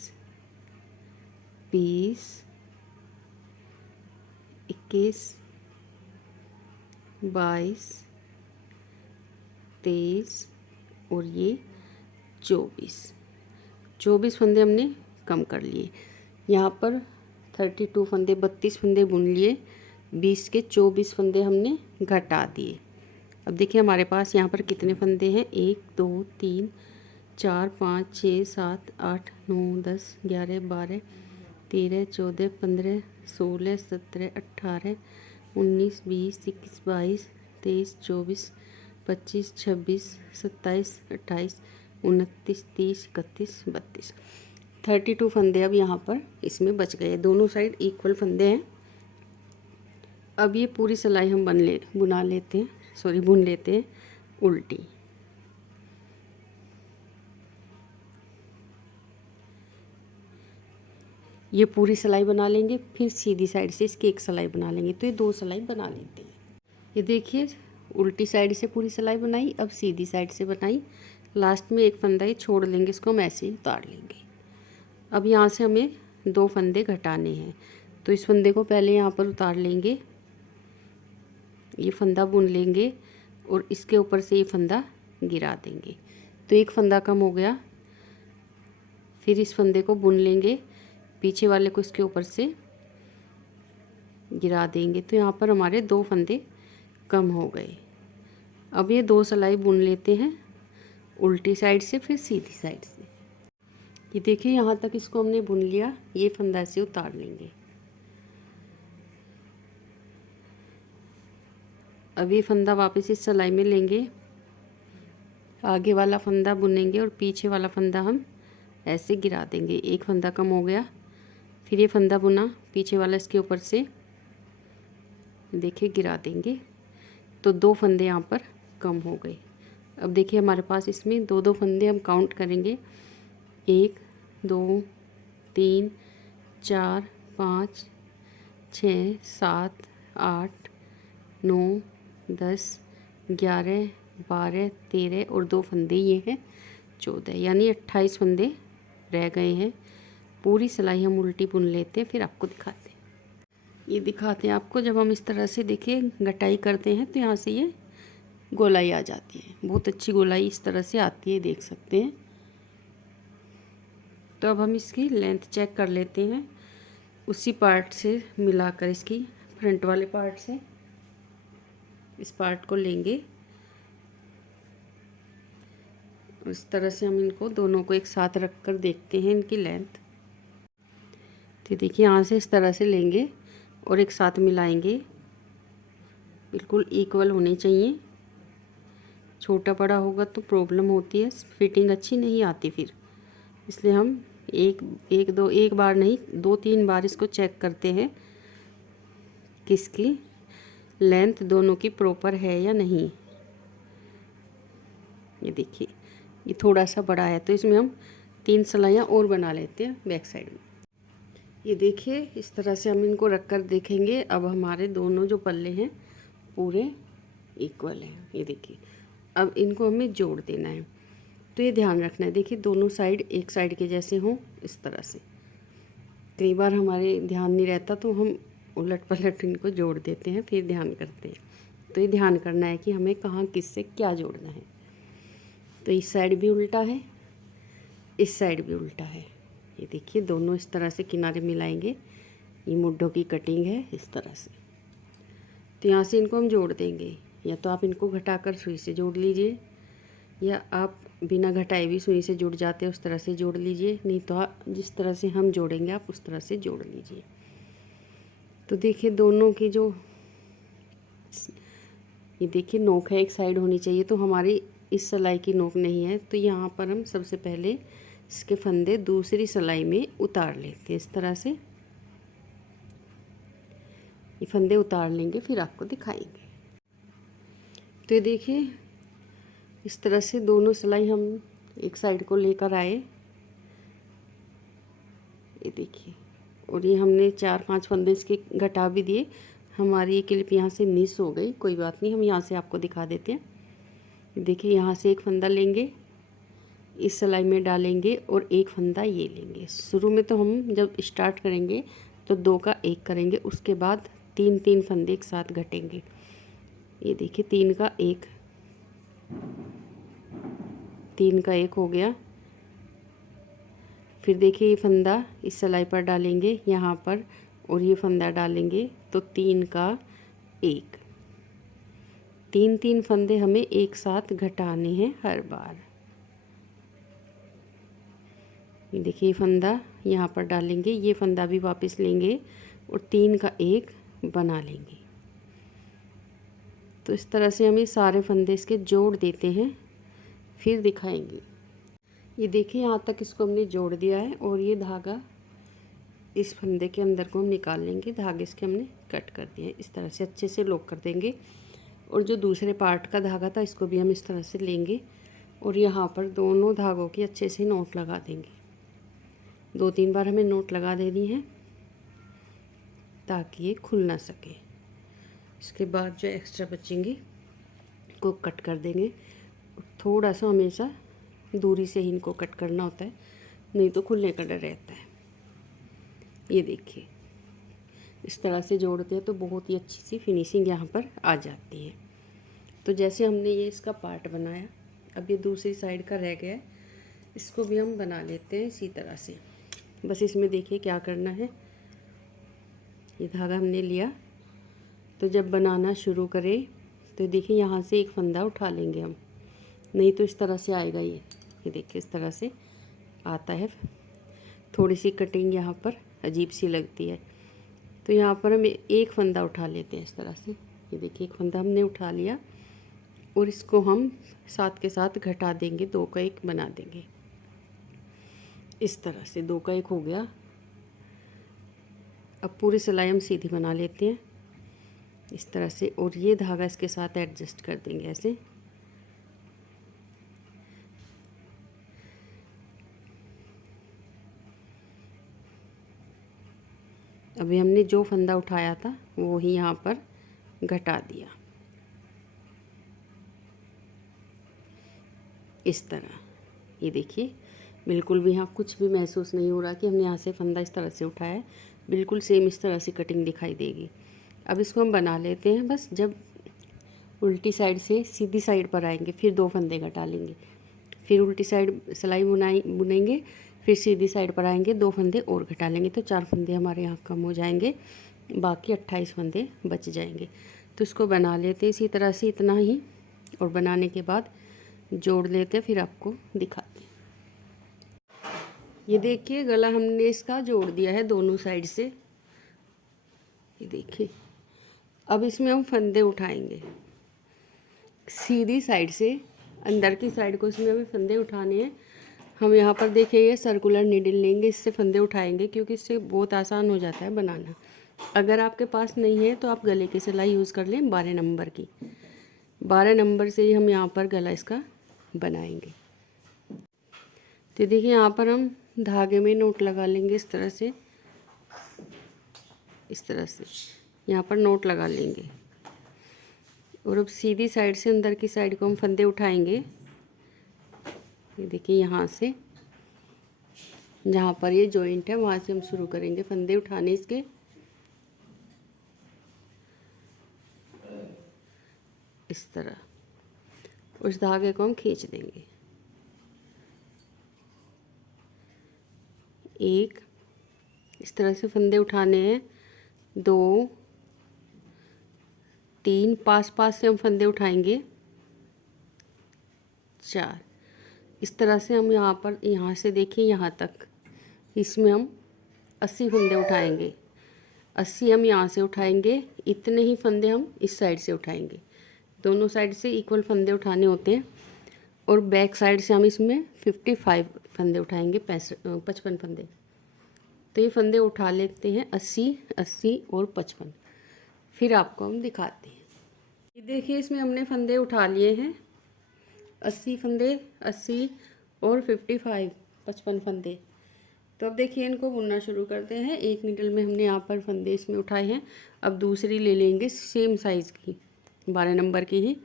20 21 22 23 और ये 24 फंदे हमने कम कर लिए। यहाँ पर 32 फंदे 32 फंदे बुन लिए, 20 के 24 फंदे हमने घटा दिए। अब देखिए हमारे पास यहाँ पर कितने फंदे हैं, 1 2 3 4 5 6 7 8 9 10 11 12 13 14 15 16 17 18 19 20 21 22 23 24 25 26 27 28 29 30 31 32 32 फंदे अब यहाँ पर इसमें बच गए। दोनों साइड इक्वल फंदे हैं। अब ये पूरी सिलाई हम बुन लेते हैं उल्टी। ये पूरी सिलाई बना लेंगे, फिर सीधी साइड से इसकी एक सिलाई बना लेंगे, तो ये 2 सिलाई बना लेते हैं। ये देखिए उल्टी साइड से पूरी सिलाई बनाई, अब सीधी साइड से बनाई, लास्ट में एक फंदा ही छोड़ लेंगे, इसको हम ऐसे ही उतार लेंगे। अब यहाँ से हमें 2 फंदे घटाने हैं, तो इस फंदे को पहले यहाँ पर उतार लेंगे, ये फंदा बुन लेंगे और इसके ऊपर से ये फंदा गिरा देंगे, तो एक फंदा कम हो गया। फिर इस फंदे को बुन लेंगे, पीछे वाले को इसके ऊपर से गिरा देंगे, तो यहाँ पर हमारे 2 फंदे कम हो गए। अब ये 2 सिलाई बुन लेते हैं उल्टी साइड से, फिर सीधी साइड से। ये देखिए यहाँ तक इसको हमने बुन लिया, ये फंदा से उतार लेंगे। अब ये फंदा वापस इस सिलाई में लेंगे, आगे वाला फंदा बुनेंगे और पीछे वाला फंदा हम ऐसे गिरा देंगे, एक फंदा कम हो गया। फिर ये फंदा बुना, पीछे वाला इसके ऊपर से देखिए गिरा देंगे, तो 2 फंदे यहाँ पर कम हो गए। अब देखिए हमारे पास इसमें 2-2 फंदे हम काउंट करेंगे, 1 2 3 4 5 6 7 8 9 10 11 12 13 और 2 फंदे ये हैं 14, यानी 28 फंदे रह गए हैं। पूरी सिलाई हम उल्टी बुन लेते हैं, फिर आपको दिखाते हैं। ये दिखाते हैं आपको, जब हम इस तरह से देखिए घटाई करते हैं तो यहाँ से ये गोलाई आ जाती है, बहुत अच्छी गोलाई इस तरह से आती है, देख सकते हैं। तो अब हम इसकी लेंथ चेक कर लेते हैं, उसी पार्ट से मिलाकर, इसकी फ्रंट वाले पार्ट से इस पार्ट को लेंगे, इस तरह से हम इनको दोनों को एक साथ रख कर देखते हैं इनकी लेंथ। तो देखिए यहाँ से इस तरह से लेंगे और एक साथ मिलाएंगे, बिल्कुल इक्वल होने चाहिए। छोटा बड़ा होगा तो प्रॉब्लम होती है, फिटिंग अच्छी नहीं आती फिर, इसलिए हम एक बार नहीं 2-3 बार इसको चेक करते हैं किसकी लेंथ दोनों की प्रॉपर है या नहीं। ये देखिए ये थोड़ा सा बड़ा है, तो इसमें हम 3 सिलाइयाँ और बना लेते हैं बैक साइड में। ये देखिए इस तरह से हम इनको रख कर देखेंगे। अब हमारे दोनों जो पल्ले हैं पूरे इक्वल हैं। ये देखिए अब इनको हमें जोड़ देना है, तो ये ध्यान रखना है। देखिए दोनों साइड एक साइड के जैसे हों, इस तरह से। कई बार हमारे ध्यान नहीं रहता तो हम उलट पलट इनको जोड़ देते हैं, फिर ध्यान करते हैं। तो ये ध्यान करना है कि हमें कहाँ किससे क्या जोड़ना है। तो इस साइड भी उल्टा है, इस साइड भी उल्टा है। ये देखिए दोनों इस तरह से किनारे मिलाएंगे, ये मुड्ढों की कटिंग है इस तरह से। तो यहाँ से इनको हम जोड़ देंगे, या तो आप इनको घटाकर सुई से जोड़ लीजिए, या आप बिना घटाए भी सुई से जुड़ जाते हैं उस तरह से जोड़ लीजिए, नहीं तो आप जिस तरह से हम जोड़ेंगे आप उस तरह से जोड़ लीजिए। तो देखिए दोनों की जो ये देखिए नोक है, एक साइड होनी चाहिए, तो हमारी इस सिलाई की नोक नहीं है, तो यहाँ पर हम सबसे पहले इसके फंदे दूसरी सिलाई में उतार लेते हैं। इस तरह से ये फंदे उतार लेंगे, फिर आपको दिखाएंगे। तो ये देखिए इस तरह से दोनों सिलाई हम एक साइड को लेकर आए, ये देखिए, और ये हमने 4-5 फंदे इसके घटा भी दिए। हमारी ये क्लिप यहाँ से मिस हो गई, कोई बात नहीं, हम यहाँ से आपको दिखा देते हैं। देखिए यहाँ से एक फंदा लेंगे, इस सिलाई में डालेंगे और एक फंदा ये लेंगे। शुरू में तो हम जब स्टार्ट करेंगे तो 2 का 1 करेंगे, उसके बाद 3-3 फंदे एक साथ घटेंगे। ये देखिए 3 का 1, 3 का 1 हो गया। फिर देखिए ये फंदा इस सिलाई पर डालेंगे यहाँ पर, और ये फंदा डालेंगे, तो 3 का 1। 3-3 फंदे हमें एक साथ घटाने हैं हर बार। ये देखिए फंदा यहाँ पर डालेंगे, ये फंदा भी वापस लेंगे और 3 का 1 बना लेंगे। तो इस तरह से हमें सारे फंदे इसके जोड़ देते हैं, फिर दिखाएंगे। ये देखिए यहाँ तक इसको हमने जोड़ दिया है, और ये धागा इस फंदे के अंदर को हम निकाल लेंगे। धागे इसके हमने कट कर दिए हैं, इस तरह से अच्छे से लॉक कर देंगे। और जो दूसरे पार्ट का धागा था इसको भी हम इस तरह से लेंगे और यहाँ पर दोनों धागों की अच्छे से नोट लगा देंगे। 2-3 बार हमें नोट लगा देनी है ताकि ये खुल ना सके। इसके बाद जो एक्स्ट्रा बचेंगे को कट कर देंगे। थोड़ा सा हमेशा दूरी से ही इनको कट करना होता है, नहीं तो खुलने का डर रहता है। ये देखिए इस तरह से जोड़ते हैं तो बहुत ही अच्छी सी फिनिशिंग यहाँ पर आ जाती है। तो जैसे हमने ये इसका पार्ट बनाया, अब ये दूसरी साइड का रह गया है, इसको भी हम बना लेते हैं इसी तरह से। बस इसमें देखिए क्या करना है, ये धागा हमने लिया, तो जब बनाना शुरू करें तो देखिए यहाँ से एक फंदा उठा लेंगे हम, नहीं तो इस तरह से आएगा। ये देखिए इस तरह से आता है। थोड़ी सी कटिंग यहाँ पर अजीब सी लगती है, तो यहाँ पर हम एक फंदा उठा लेते हैं इस तरह से। ये देखिए एक फंदा हमने उठा लिया और इसको हम साथ के साथ घटा देंगे, 2 का 1 बना देंगे। इस तरह से 2 का 1 हो गया। अब पूरी सिलाई हम सीधी बना लेते हैं इस तरह से, और ये धागा इसके साथ एडजस्ट कर देंगे ऐसे। अभी हमने जो फंदा उठाया था वो ही यहाँ पर घटा दिया इस तरह। ये देखिए बिल्कुल भी यहाँ कुछ भी महसूस नहीं हो रहा कि हमने यहाँ से फंदा इस तरह से उठाया है, बिल्कुल सेम इस तरह से कटिंग दिखाई देगी। अब इसको हम बना लेते हैं। बस जब उल्टी साइड से सीधी साइड पर आएंगे फिर 2 फंदे घटा लेंगे, फिर उल्टी साइड सिलाई बुनेंगे, फिर सीधी साइड पर आएंगे, 2 फंदे और घटा लेंगे, तो 4 फंदे हमारे यहाँ कम हो जाएंगे, बाकी 28 फंदे बच जाएंगे। तो इसको बना लेते हैं इसी तरह से, इतना ही, और बनाने के बाद जोड़ लेते हैं, फिर आपको दिखाते हैं। ये देखिए गला हमने इसका जोड़ दिया है दोनों साइड से। ये देखिए अब इसमें हम फंदे उठाएंगे सीधी साइड से, अंदर की साइड को इसमें अभी फंदे उठाने हैं। हम यहाँ पर देखिए ये सर्कुलर नीडल लेंगे, इससे फंदे उठाएंगे, क्योंकि इससे बहुत आसान हो जाता है बनाना। अगर आपके पास नहीं है तो आप गले की सिलाई यूज़ कर लें 12 नंबर की। 12 नंबर से ही हम यहाँ पर गला इसका बनाएंगे। तो देखिए यहाँ पर हम धागे में नोट लगा लेंगे इस तरह से, इस तरह से यहाँ पर नोट लगा लेंगे। और अब सीधी साइड से अंदर की साइड को हम फंदे उठाएंगे। ये देखिए यहाँ से जहाँ पर ये जॉइंट है वहाँ से हम शुरू करेंगे फंदे उठाने इसके। इस तरह उस धागे को हम खींच देंगे। 1 इस तरह से फंदे उठाने हैं, 2 3 पास से हम फंदे उठाएंगे, 4 इस तरह से हम यहाँ पर, यहाँ से देखिए यहाँ तक, इसमें हम 80 फंदे उठाएंगे। 80 हम यहाँ से उठाएंगे, इतने ही फंदे हम इस साइड से उठाएंगे। दोनों साइड से इक्वल फंदे उठाने होते हैं और बैक साइड से हम इसमें 55 फंदे उठाएंगे, 55 फंदे। तो ये फंदे उठा लेते हैं 80, 80 और 55। फिर आपको हम दिखाते हैं। ये देखिए इसमें हमने फंदे उठा लिए हैं 80 फंदे, 80 और 55, 55 फंदे। तो अब देखिए इनको बुनना शुरू करते हैं। एक नीडल में हमने यहाँ पर फंदे इसमें उठाए हैं। अब दूसरी ले लेंगे सेम साइज़ की, 12 नंबर की ही।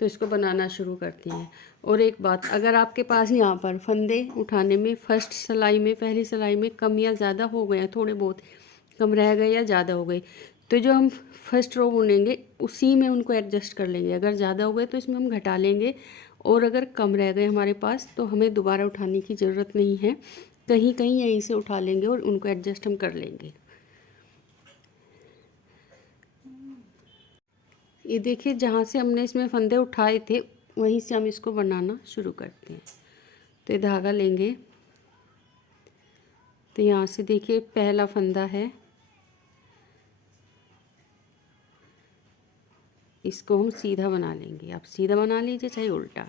तो इसको बनाना शुरू करते हैं। और एक बात, अगर आपके पास यहाँ पर फंदे उठाने में फर्स्ट सिलाई में, पहली सिलाई में कम या ज़्यादा हो गए, थोड़े बहुत कम रह गए या ज़्यादा हो गए, तो जो हम फर्स्ट रो बुनेंगे उसी में उनको एडजस्ट कर लेंगे। अगर ज़्यादा हो गए तो इसमें हम घटा लेंगे, और अगर कम रह गए हमारे पास तो हमें दोबारा उठाने की ज़रूरत नहीं है। कहीं कहीं यहीं से उठा लेंगे और उनको एडजस्ट हम कर लेंगे। ये देखिए जहाँ से हमने इसमें फंदे उठाए थे वहीं से हम इसको बनाना शुरू करते हैं। तो ये धागा लेंगे। तो यहाँ से देखिए पहला फंदा है, इसको हम सीधा बना लेंगे। आप सीधा बना लीजिए चाहे उल्टा।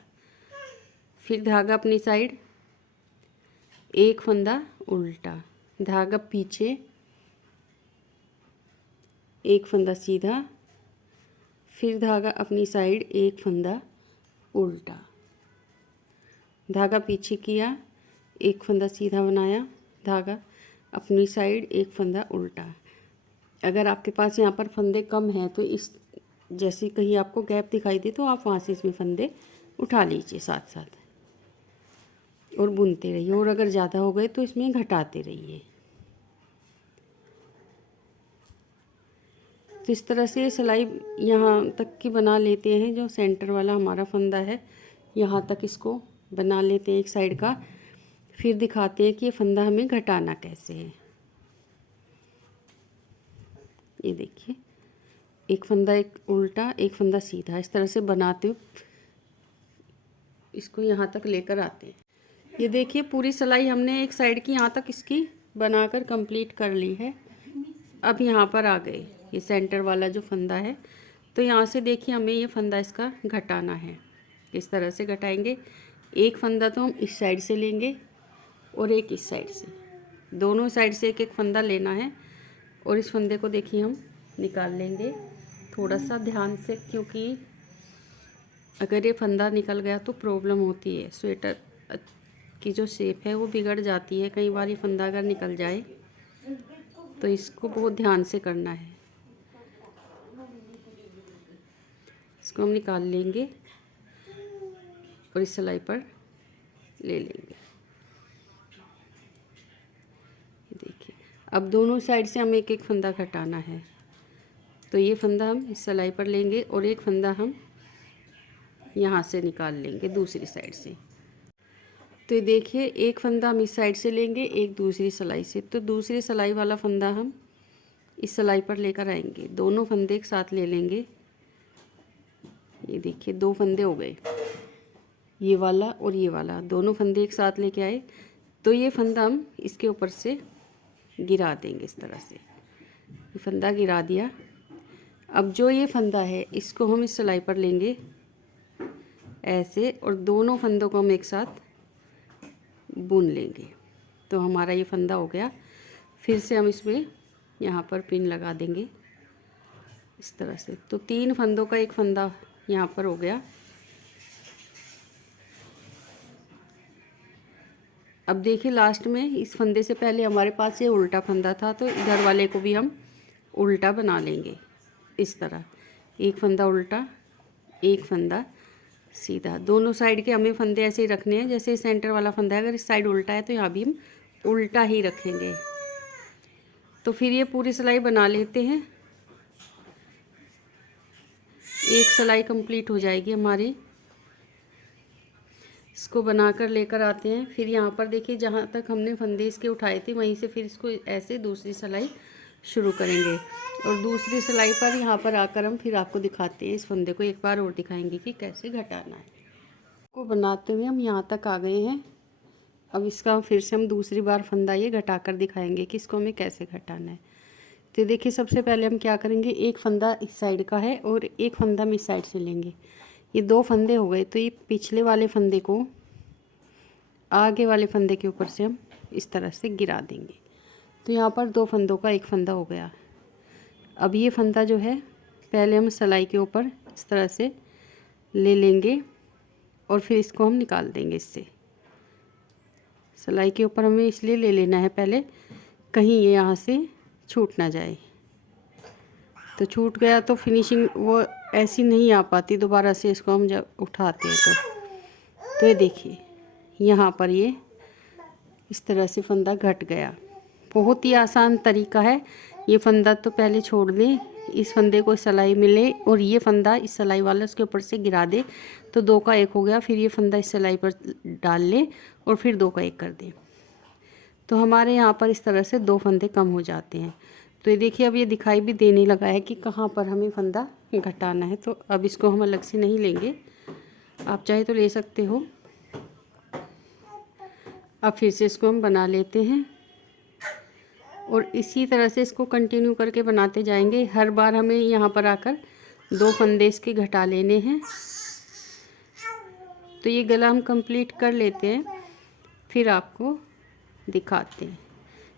फिर धागा अपनी साइड, एक फंदा उल्टा, धागा पीछे, एक फंदा सीधा, फिर धागा अपनी साइड, एक फंदा उल्टा, धागा पीछे किया, एक फंदा सीधा बनाया, धागा अपनी साइड, एक फंदा उल्टा। अगर आपके पास यहाँ पर फंदे कम हैं तो इस जैसे कहीं आपको गैप दिखाई दे तो आप वहाँ से इसमें फंदे उठा लीजिए साथ साथ और बुनते रहिए। और अगर ज़्यादा हो गए तो इसमें घटाते रहिए। तो इस तरह से सिलाई यहाँ तक की बना लेते हैं। जो सेंटर वाला हमारा फंदा है यहाँ तक इसको बना लेते हैं एक साइड का। फिर दिखाते हैं कि ये फंदा हमें घटाना कैसे है। ये देखिए एक फंदा एक उल्टा, एक फंदा सीधा, इस तरह से बनाते हुए इसको यहाँ तक लेकर आते हैं। ये देखिए पूरी सिलाई हमने एक साइड की यहाँ तक इसकी बनाकर कंप्लीट कर ली है। अब यहाँ पर आ गए ये सेंटर वाला जो फंदा है। तो यहाँ से देखिए हमें ये फंदा इसका घटाना है। इस तरह से घटाएंगे। एक फंदा तो हम इस साइड से लेंगे और एक इस साइड से, दोनों साइड से एक एक फंदा लेना है। और इस फंदे को देखिए हम निकाल लेंगे थोड़ा सा ध्यान से, क्योंकि अगर ये फंदा निकल गया तो प्रॉब्लम होती है। स्वेटर की जो शेप है वो बिगड़ जाती है कई बार। ये फंदा अगर निकल जाए तो इसको बहुत ध्यान से करना है। इसको हम निकाल लेंगे और इस सिलाई पर ले लेंगे। देखिए अब दोनों साइड से हमें एक एक फंदा घटाना है। तो ये फंदा हम इस सिलाई पर लेंगे और एक फंदा हम यहाँ से निकाल लेंगे दूसरी साइड से। तो ये देखिए एक फंदा हम इस साइड से लेंगे, एक दूसरी सिलाई से। तो दूसरी सिलाई वाला फंदा हम इस सिलाई पर लेकर आएंगे। दोनों फंदे एक साथ ले लेंगे। ये देखिए दो फंदे हो गए, ये वाला और ये वाला, दोनों फंदे एक साथ लेके आए। तो ये फंदा हम इसके ऊपर से गिरा देंगे इस तरह से। ये फंदा गिरा दिया। अब जो ये फंदा है इसको हम इस सिलाई पर लेंगे ऐसे, और दोनों फंदों को हम एक साथ बुन लेंगे। तो हमारा ये फंदा हो गया। फिर से हम इसमें यहाँ पर पिन लगा देंगे इस तरह से। तो तीन फंदों का एक फंदा यहाँ पर हो गया। अब देखिए लास्ट में इस फंदे से पहले हमारे पास ये उल्टा फंदा था, तो इधर वाले को भी हम उल्टा बना लेंगे इस तरह। एक फंदा उल्टा, एक फंदा सीधा। दोनों साइड के हमें फंदे ऐसे ही रखने हैं जैसे सेंटर वाला फंदा है। अगर इस साइड उल्टा है तो यहाँ भी हम उल्टा ही रखेंगे। तो फिर ये पूरी सिलाई बना लेते हैं। एक सिलाई कंप्लीट हो जाएगी हमारी। इसको बनाकर लेकर आते हैं। फिर यहाँ पर देखिए जहाँ तक हमने फंदे इसके उठाए थे वहीं से फिर इसको ऐसे दूसरी सिलाई शुरू करेंगे। और दूसरी सिलाई पर यहाँ पर आकर हम फिर आपको दिखाते हैं। इस फंदे को एक बार और दिखाएंगे कि कैसे घटाना है। को बनाते हुए हम यहाँ तक आ गए हैं। अब इसका फिर से हम दूसरी बार फंदा ये घटाकर दिखाएंगे कि इसको हमें कैसे घटाना है। तो देखिए सबसे पहले हम क्या करेंगे, एक फंदा इस साइड का है और एक फंदा हम इस साइड से लेंगे। ये दो फंदे हो गए, तो ये पिछले वाले फंदे को आगे वाले फंदे के ऊपर से हम इस तरह से गिरा देंगे। तो यहाँ पर दो फंदों का एक फंदा हो गया। अब ये फंदा जो है पहले हम सिलाई के ऊपर इस तरह से ले लेंगे और फिर इसको हम निकाल देंगे। इससे सिलाई के ऊपर हमें इसलिए ले लेना है पहले, कहीं ये यहाँ से छूट ना जाए। तो छूट गया तो फिनिशिंग वो ऐसी नहीं आ पाती दोबारा से इसको हम जब उठाते हैं तो ये देखिए यहाँ पर ये इस तरह से फंदा घट गया। बहुत ही आसान तरीका है। ये फंदा तो पहले छोड़ दें, इस फंदे को सिलाई मिले और ये फंदा इस सिलाई वाला उसके ऊपर से गिरा दे तो दो का एक हो गया। फिर ये फंदा इस सिलाई पर डाल ले और फिर दो का एक कर दें, तो हमारे यहाँ पर इस तरह से दो फंदे कम हो जाते हैं। तो ये देखिए अब ये दिखाई भी देने लगा है कि कहाँ पर हमें फंदा घटाना है। तो अब इसको हम अलग से नहीं लेंगे, आप चाहे तो ले सकते हो। अब फिर से इसको हम बना लेते हैं और इसी तरह से इसको कंटिन्यू करके बनाते जाएंगे। हर बार हमें यहाँ पर आकर दो फंदे इसके घटा लेने हैं। तो ये गला हम कंप्लीट कर लेते हैं, फिर आपको दिखाते हैं।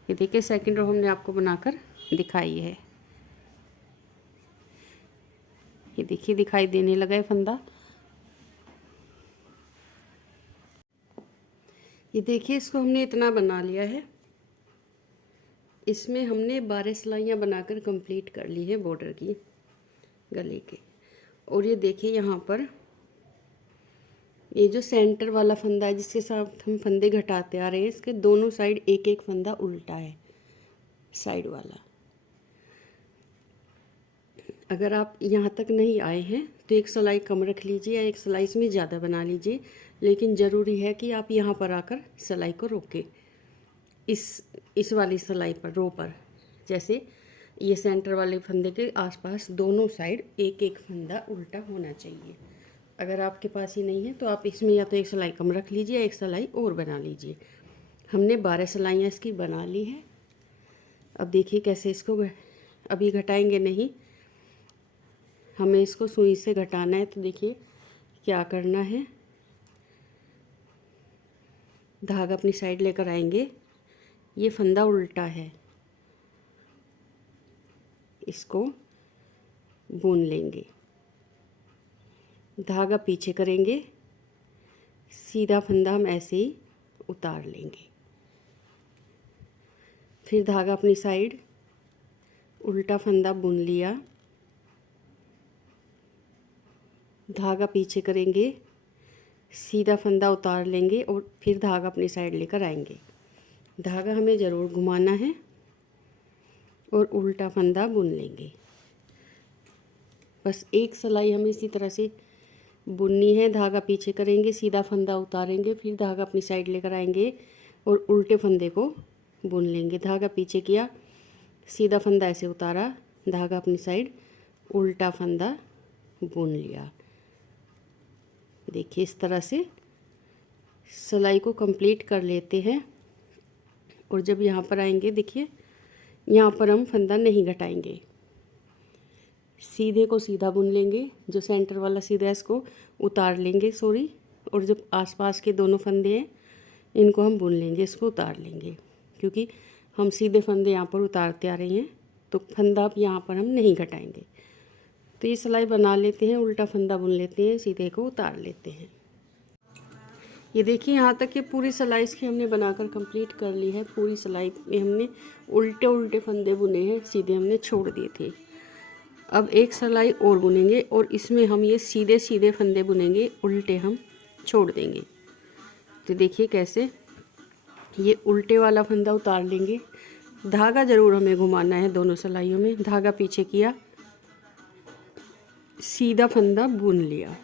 ये देखिए सेकंड रो हमने आपको बनाकर दिखाई है। ये देखिए दिखाई देने लगा है फंदा। ये देखिए इसको हमने इतना बना लिया है। इसमें हमने 12 सिलाइयाँ बनाकर कंप्लीट कर ली है बॉर्डर की गले के। और ये देखिए यहाँ पर ये जो सेंटर वाला फंदा है जिसके साथ हम फंदे घटाते आ रहे हैं, इसके दोनों साइड एक एक फंदा उल्टा है साइड वाला। अगर आप यहाँ तक नहीं आए हैं तो एक सिलाई कम रख लीजिए या एक सिलाई इसमें ज़्यादा बना लीजिए, लेकिन ज़रूरी है कि आप यहाँ पर आकर सिलाई को रोकें। इस वाली सिलाई पर रो पर जैसे ये सेंटर वाले फंदे के आसपास दोनों साइड एक एक फंदा उल्टा होना चाहिए। अगर आपके पास ही नहीं है तो आप इसमें या तो एक सिलाई कम रख लीजिए या एक सिलाई और बना लीजिए। हमने 12 सिलाइयाँ इसकी बना ली है। अब देखिए कैसे इसको अभी घटाएंगे नहीं, हमें इसको सुई से घटाना है। तो देखिए क्या करना है, धागा अपनी साइड लेकर आएंगे। ये फंदा उल्टा है, इसको बुन लेंगे, धागा पीछे करेंगे, सीधा फंदा हम ऐसे ही उतार लेंगे। फिर धागा अपनी साइड, उल्टा फंदा बुन लिया, धागा पीछे करेंगे, सीधा फंदा उतार लेंगे और फिर धागा अपनी साइड लेकर आएंगे। धागा हमें ज़रूर घुमाना है और उल्टा फंदा बुन लेंगे। बस एक सिलाई हमें इसी तरह से बुननी है। धागा पीछे करेंगे, सीधा फंदा उतारेंगे, फिर धागा अपनी साइड लेकर आएंगे और उल्टे फंदे को बुन लेंगे। धागा पीछे किया, सीधा फंदा ऐसे उतारा, धागा अपनी साइड, उल्टा फंदा बुन लिया। देखिए इस तरह से सिलाई को कंप्लीट कर लेते हैं। और जब यहाँ पर आएंगे देखिए यहाँ पर हम फंदा नहीं घटाएंगे, सीधे को सीधा बुन लेंगे। जो सेंटर वाला सीधा है इसको उतार लेंगे और जब आसपास के दोनों फंदे हैं इनको हम बुन लेंगे, इसको उतार लेंगे, क्योंकि हम सीधे फंदे यहाँ पर उतारते आ रहे हैं तो फंदा अब यहाँ पर हम नहीं घटाएंगे। तो ये सिलाई बना लेते हैं, उल्टा फंदा बुन लेते हैं, सीधे को उतार लेते हैं। ये देखिए यहाँ तक ये पूरी सिलाई इसकी हमने बनाकर कंप्लीट कर ली है। पूरी सिलाई में हमने उल्टे उल्टे फंदे बुने हैं, सीधे हमने छोड़ दिए थे। अब एक सिलाई और बुनेंगे और इसमें हम ये सीधे सीधे फंदे बुनेंगे, उल्टे हम छोड़ देंगे। तो देखिए कैसे ये उल्टे वाला फंदा उतार लेंगे। धागा ज़रूर हमें घुमाना है दोनों सिलाइयों में। धागा पीछे किया, सीधा फंदा बुन लिया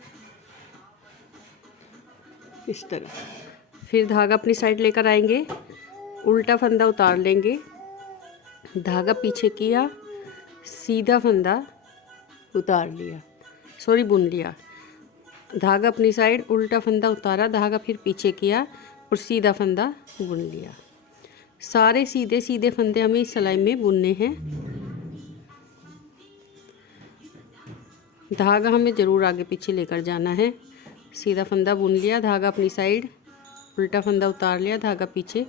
इस तरह। फिर धागा अपनी साइड लेकर आएंगे, उल्टा फंदा उतार लेंगे, धागा पीछे किया, सीधा फंदा उतार लिया, बुन लिया, धागा अपनी साइड, उल्टा फंदा उतारा, धागा फिर पीछे किया और सीधा फंदा बुन लिया। सारे सीधे सीधे फंदे हमें इस सिलाई में बुनने हैं। धागा हमें ज़रूर आगे पीछे लेकर जाना है। सीधा फंदा बुन लिया, धागा अपनी साइड, उल्टा फंदा उतार लिया, धागा पीछे,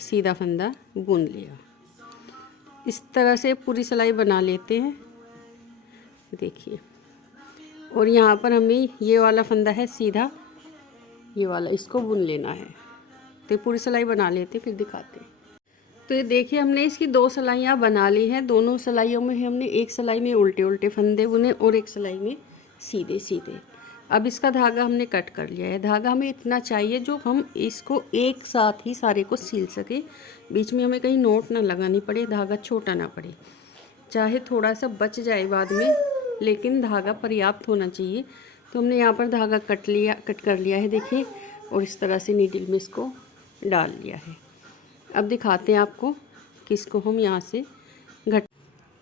सीधा फंदा बुन लिया। इस तरह से पूरी सिलाई बना लेते हैं, देखिए। और यहाँ पर हमें ये वाला फंदा है सीधा, ये वाला, इसको बुन लेना है। तो पूरी सिलाई बना लेते फिर दिखाते हैं। तो ये देखिए हमने इसकी 2 सिलाइयाँ बना ली हैं। दोनों सिलाइयों में हमने एक सिलाई में उल्टे उल्टे फंदे बुने और एक सिलाई में सीधे सीधे। अब इसका धागा हमने कट कर लिया है। धागा हमें इतना चाहिए जो हम इसको एक साथ ही सारे को सिल सके, बीच में हमें कहीं नोट ना लगानी पड़े, धागा छोटा ना पड़े। चाहे थोड़ा सा बच जाए बाद में, लेकिन धागा पर्याप्त होना चाहिए। तो हमने यहाँ पर धागा कट कर लिया है, देखिए। और इस तरह से नीडल में इसको डाल लिया है। अब दिखाते हैं आपको कि इसको हम यहाँ से घट,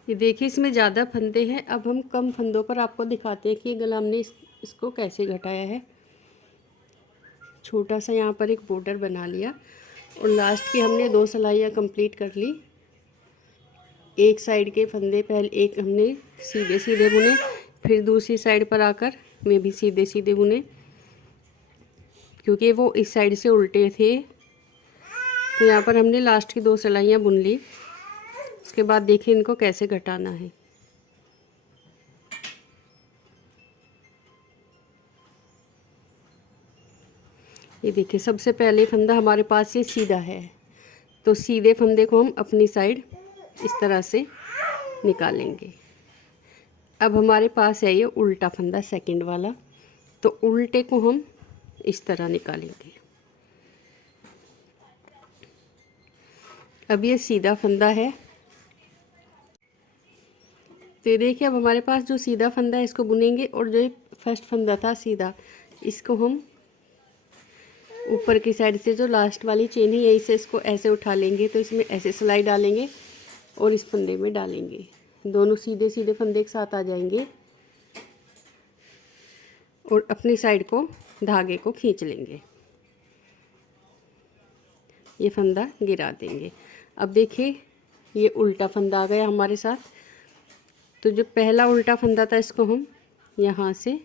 ये देखिए इसमें ज़्यादा फंदे हैं। अब हम कम फंदों पर आपको दिखाते हैं कि ये गला हमने इसको कैसे घटाया है। छोटा सा यहाँ पर एक बॉर्डर बना लिया और लास्ट की हमने 2 सिलाइयाँ कंप्लीट कर ली। एक साइड के फंदे पहले एक हमने सीधे सीधे बुने, फिर दूसरी साइड पर आकर वे भी सीधे सीधे बुने, क्योंकि वो इस साइड से उल्टे थे। तो यहाँ पर हमने लास्ट की 2 सिलाइयाँ बुन ली। उसके बाद देखिए इनको कैसे घटाना है। ये देखिए सबसे पहले फंदा हमारे पास ये सीधा है, तो सीधे फंदे को हम अपनी साइड इस तरह से निकालेंगे। अब हमारे पास है ये उल्टा फंदा सेकंड वाला, तो उल्टे को हम इस तरह निकालेंगे। अब ये सीधा फंदा है, तो ये देखिए अब हमारे पास जो सीधा फंदा है इसको बुनेंगे, और जो फर्स्ट फंदा था सीधा, इसको हम ऊपर की साइड से जो लास्ट वाली चेन है यहीं से इसको ऐसे उठा लेंगे। तो इसमें ऐसे सिलाई डालेंगे और इस फंदे में डालेंगे, दोनों सीधे सीधे फंदे एक साथ आ जाएंगे और अपनी साइड को धागे को खींच लेंगे, ये फंदा गिरा देंगे। अब देखिए ये उल्टा फंदा आ गया हमारे साथ। तो जो पहला उल्टा फंदा था इसको हम यहाँ से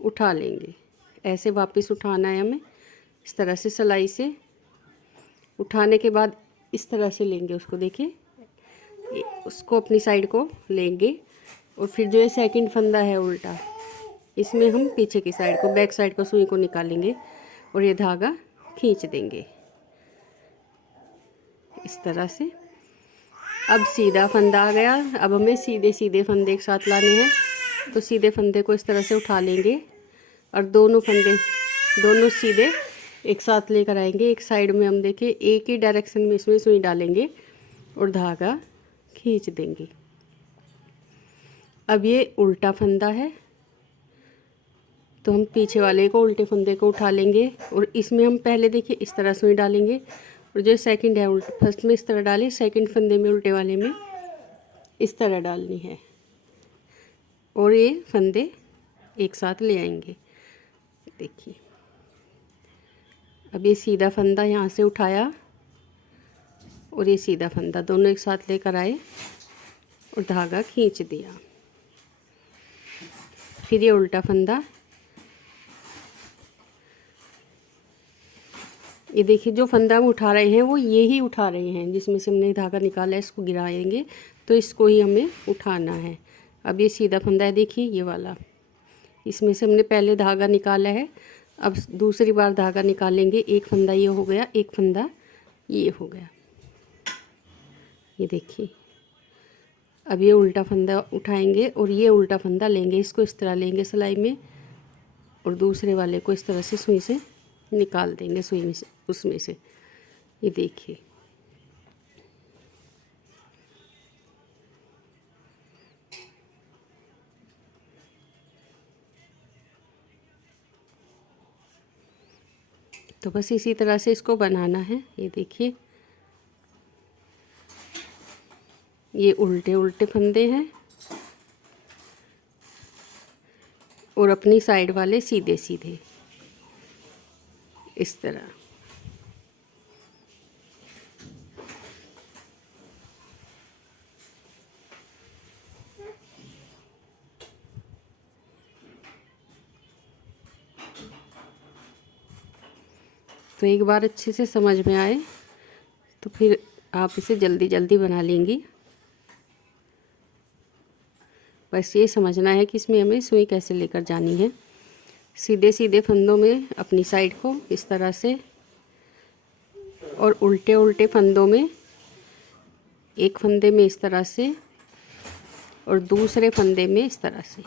उठा लेंगे, ऐसे वापस उठाना है हमें, इस तरह से सिलाई से उठाने के बाद इस तरह से लेंगे उसको, देखिए उसको अपनी साइड को लेंगे। और फिर जो ये सेकंड फंदा है उल्टा, इसमें हम पीछे की साइड को, बैक साइड को सुई को निकालेंगे और ये धागा खींच देंगे इस तरह से। अब सीधा फंदा आ गया। अब हमें सीधे सीधे फंदे एक साथ लाने हैं, तो सीधे फंदे को इस तरह से उठा लेंगे और दोनों फंदे दोनों सीधे एक साथ लेकर आएंगे। एक साइड में हम देखिए एक ही डायरेक्शन में इसमें सुई डालेंगे और धागा खींच देंगे। अब ये उल्टा फंदा है, तो हम पीछे वाले को उल्टे फंदे को उठा लेंगे और इसमें हम पहले देखिए इस तरह सुई डालेंगे, और जो सेकंड है उल्टे, फर्स्ट में इस तरह डाली, सेकंड फंदे में उल्टे वाले में इस तरह डालनी है और ये फंदे एक साथ ले आएंगे। देखिए अब ये सीधा फंदा यहाँ से उठाया और ये सीधा फंदा दोनों एक साथ लेकर आए और धागा खींच दिया। फिर ये उल्टा फंदा, ये देखिए जो फंदा हम उठा रहे हैं वो ये ही उठा रहे हैं, जिसमें से हमने धागा निकाला है इसको गिराएंगे, तो इसको ही हमें उठाना है। अब ये सीधा फंदा है, देखिए ये वाला, इसमें से हमने पहले धागा निकाला है, अब दूसरी बार धागा निकालेंगे। एक फंदा ये हो गया, एक फंदा ये हो गया, ये देखिए। अब ये उल्टा फंदा उठाएंगे और ये उल्टा फंदा लेंगे, इसको इस तरह लेंगे सिलाई में और दूसरे वाले को इस तरह से सुई से निकाल देंगे, सुई में से, उसमें से, ये देखिए। तो बस इसी तरह से इसको बनाना है। ये देखिए ये उल्टे उल्टे फंदे हैं और अपनी साइड वाले सीधे सीधे इस तरह। तो एक बार अच्छे से समझ में आए तो फिर आप इसे जल्दी जल्दी बना लेंगी। बस ये समझना है कि इसमें हमें सुई कैसे लेकर जानी है। सीधे सीधे फंदों में अपनी साइड को इस तरह से, और उल्टे उल्टे फंदों में एक फंदे में इस तरह से और दूसरे फंदे में इस तरह से,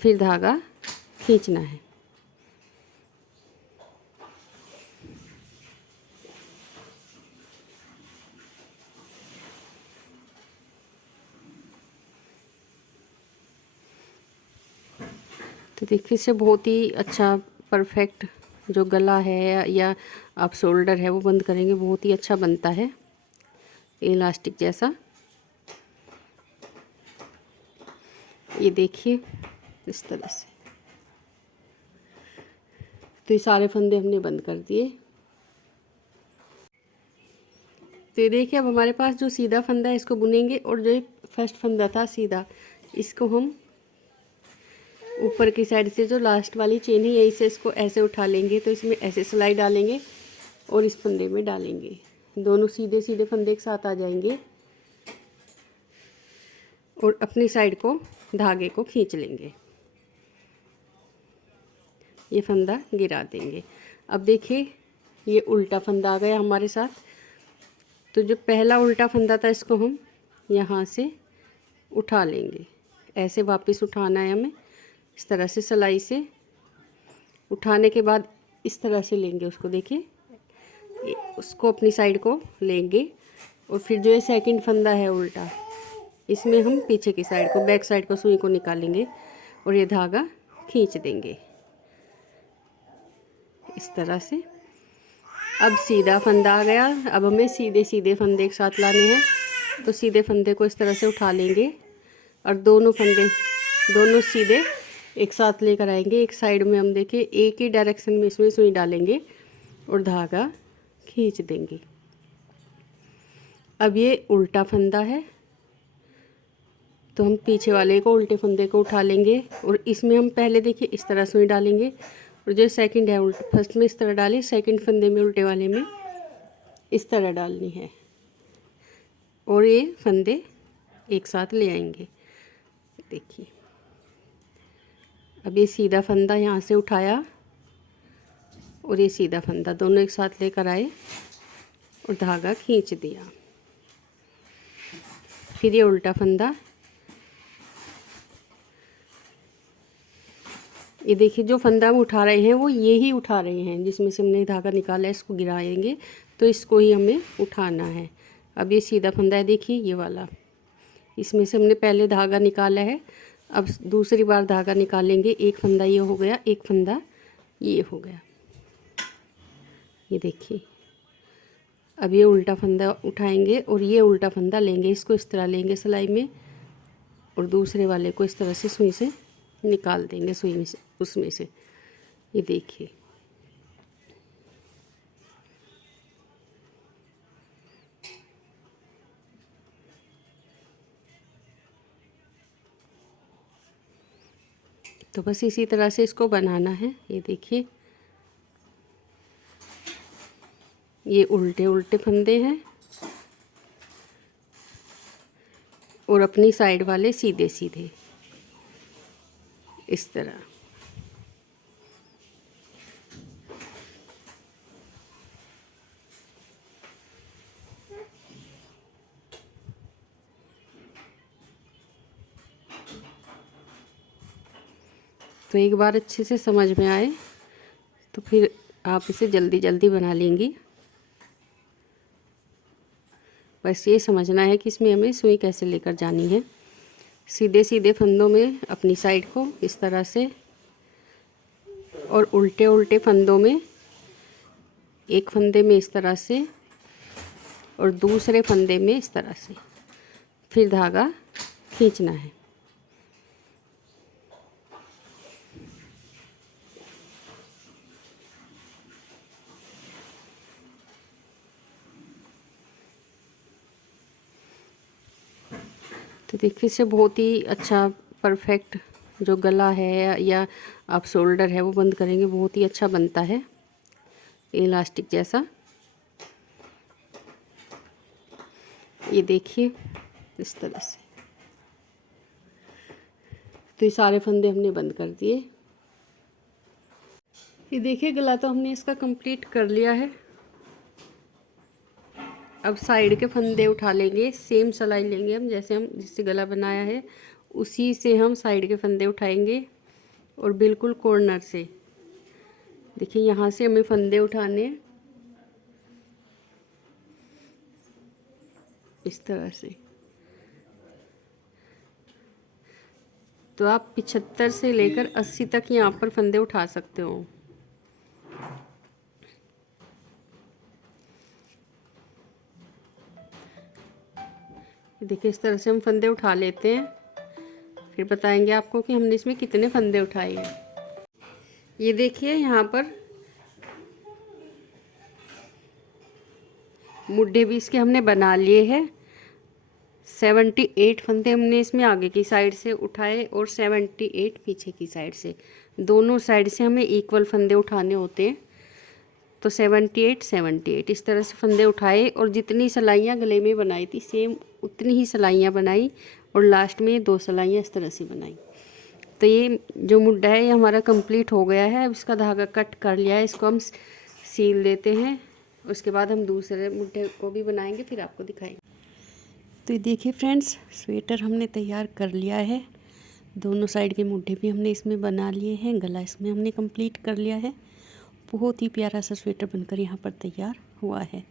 फिर धागा खींचना है। तो देखिए इससे बहुत ही अच्छा परफेक्ट जो गला है या आप शोल्डर है वो बंद करेंगे, बहुत ही अच्छा बनता है इलास्टिक जैसा। ये देखिए इस तरह से। तो ये सारे फंदे हमने बंद कर दिए। तो ये देखिए अब हमारे पास जो सीधा फंदा है इसको बुनेंगे, और जो फर्स्ट फंदा था सीधा, इसको हम ऊपर की साइड से जो लास्ट वाली चेन है यहीं से इसको ऐसे उठा लेंगे। तो इसमें ऐसे सिलाई डालेंगे और इस फंदे में डालेंगे, दोनों सीधे सीधे फंदे एक साथ आ जाएंगे, और अपनी साइड को धागे को खींच लेंगे। ये फंदा गिरा देंगे। अब देखिए ये उल्टा फंदा आ गया हमारे साथ। तो जो पहला उल्टा फंदा था इसको हम यहाँ से उठा लेंगे, ऐसे वापस उठाना है हमें इस तरह से, सिलाई से उठाने के बाद इस तरह से लेंगे उसको, देखिए उसको अपनी साइड को लेंगे, और फिर जो ये सेकंड फंदा है उल्टा, इसमें हम पीछे की साइड को, बैक साइड को सुई को निकालेंगे और ये धागा खींच देंगे इस तरह से। अब सीधा फंदा आ गया। अब हमें सीधे सीधे फंदे एक साथ लाने हैं। तो सीधे फंदे को इस तरह से उठा लेंगे और दोनों फंदे दोनों सीधे एक साथ लेकर आएंगे। एक साइड में हम देखिए एक ही डायरेक्शन में इसमें सुई डालेंगे और धागा खींच देंगे। अब ये उल्टा फंदा है, तो हम पीछे वाले को उल्टे फंदे को उठा लेंगे और इसमें हम पहले देखिए इस तरह सुई डालेंगे, और जो सेकंड है उल्टे, फर्स्ट में इस तरह डाली, सेकंड फंदे में उल्टे वाले में इस तरह डालनी है, और ये फंदे एक साथ ले आएंगे। देखिए अब ये सीधा फंदा यहाँ से उठाया और ये सीधा फंदा दोनों एक साथ लेकर आए और धागा खींच दिया। फिर ये उल्टा फंदा, ये देखिए जो फंदा हम उठा रहे हैं वो ये ही उठा रहे हैं, जिसमें से हमने धागा निकाला है इसको गिराएंगे, तो इसको ही हमें उठाना है। अब ये सीधा फंदा है, देखिए ये वाला, इसमें से हमने पहले धागा निकाला है, अब दूसरी बार धागा निकालेंगे। एक फंदा ये हो गया, एक फंदा ये हो गया, ये देखिए। अब ये उल्टा फंदा उठाएंगे और ये उल्टा फंदा लेंगे, इसको इस तरह लेंगे सिलाई में, और दूसरे वाले को इस तरह से सुई से निकाल देंगे, सुई में से, उसमें से। ये देखिए तो बस इसी तरह से इसको बनाना है। ये देखिए ये उल्टे उल्टे फंदे हैं और अपनी साइड वाले सीधे सीधे इस तरह। तो एक बार अच्छे से समझ में आए तो फिर आप इसे जल्दी जल्दी बना लेंगी। बस ये समझना है कि इसमें हमें सुई कैसे लेकर जानी है। सीधे सीधे फंदों में अपनी साइड को इस तरह से, और उल्टे उल्टे फंदों में एक फंदे में इस तरह से और दूसरे फंदे में इस तरह से, फिर धागा खींचना है। तो देखिए इससे बहुत ही अच्छा परफेक्ट जो गला है या आप शोल्डर है वो बंद करेंगे, बहुत ही अच्छा बनता है इलास्टिक जैसा। ये देखिए इस तरह से। तो ये सारे फंदे हमने बंद कर दिए। ये देखिए गला तो हमने इसका कंप्लीट कर लिया है। अब साइड के फंदे उठा लेंगे, सेम सिलाई लेंगे हम जैसे हम जिससे गला बनाया है उसी से हम साइड के फंदे उठाएंगे और बिल्कुल कॉर्नर से देखिए यहाँ से हमें फंदे उठाने हैं इस तरह से। तो आप 75 से लेकर 80 तक यहाँ पर फंदे उठा सकते हो। देखिए इस तरह से हम फंदे उठा लेते हैं, फिर बताएंगे आपको कि हमने इसमें कितने फंदे उठाए हैं। ये देखिए यहाँ पर मुड्ढे भी इसके हमने बना लिए हैं। 78 फंदे हमने इसमें आगे की साइड से उठाए और 78 पीछे की साइड से, दोनों साइड से हमें इक्वल फंदे उठाने होते हैं। तो 78 इस तरह से फंदे उठाए और जितनी सिलाइयाँ गले में बनाई थी सेम उतनी ही सिलाइयाँ बनाई और लास्ट में 2 सिलाइयाँ इस तरह से बनाई। तो ये जो मुड्ढा है ये हमारा कंप्लीट हो गया है। अब इसका धागा कट कर लिया है, इसको हम सील देते हैं। उसके बाद हम दूसरे मुड्ढे को भी बनाएंगे, फिर आपको दिखाएंगे। तो ये देखिए फ्रेंड्स, स्वेटर हमने तैयार कर लिया है। दोनों साइड के मुड्ढे भी हमने इसमें बना लिए हैं, गला इसमें हमने कंप्लीट कर लिया है। बहुत ही प्यारा सा स्वेटर बनकर यहाँ पर तैयार हुआ है।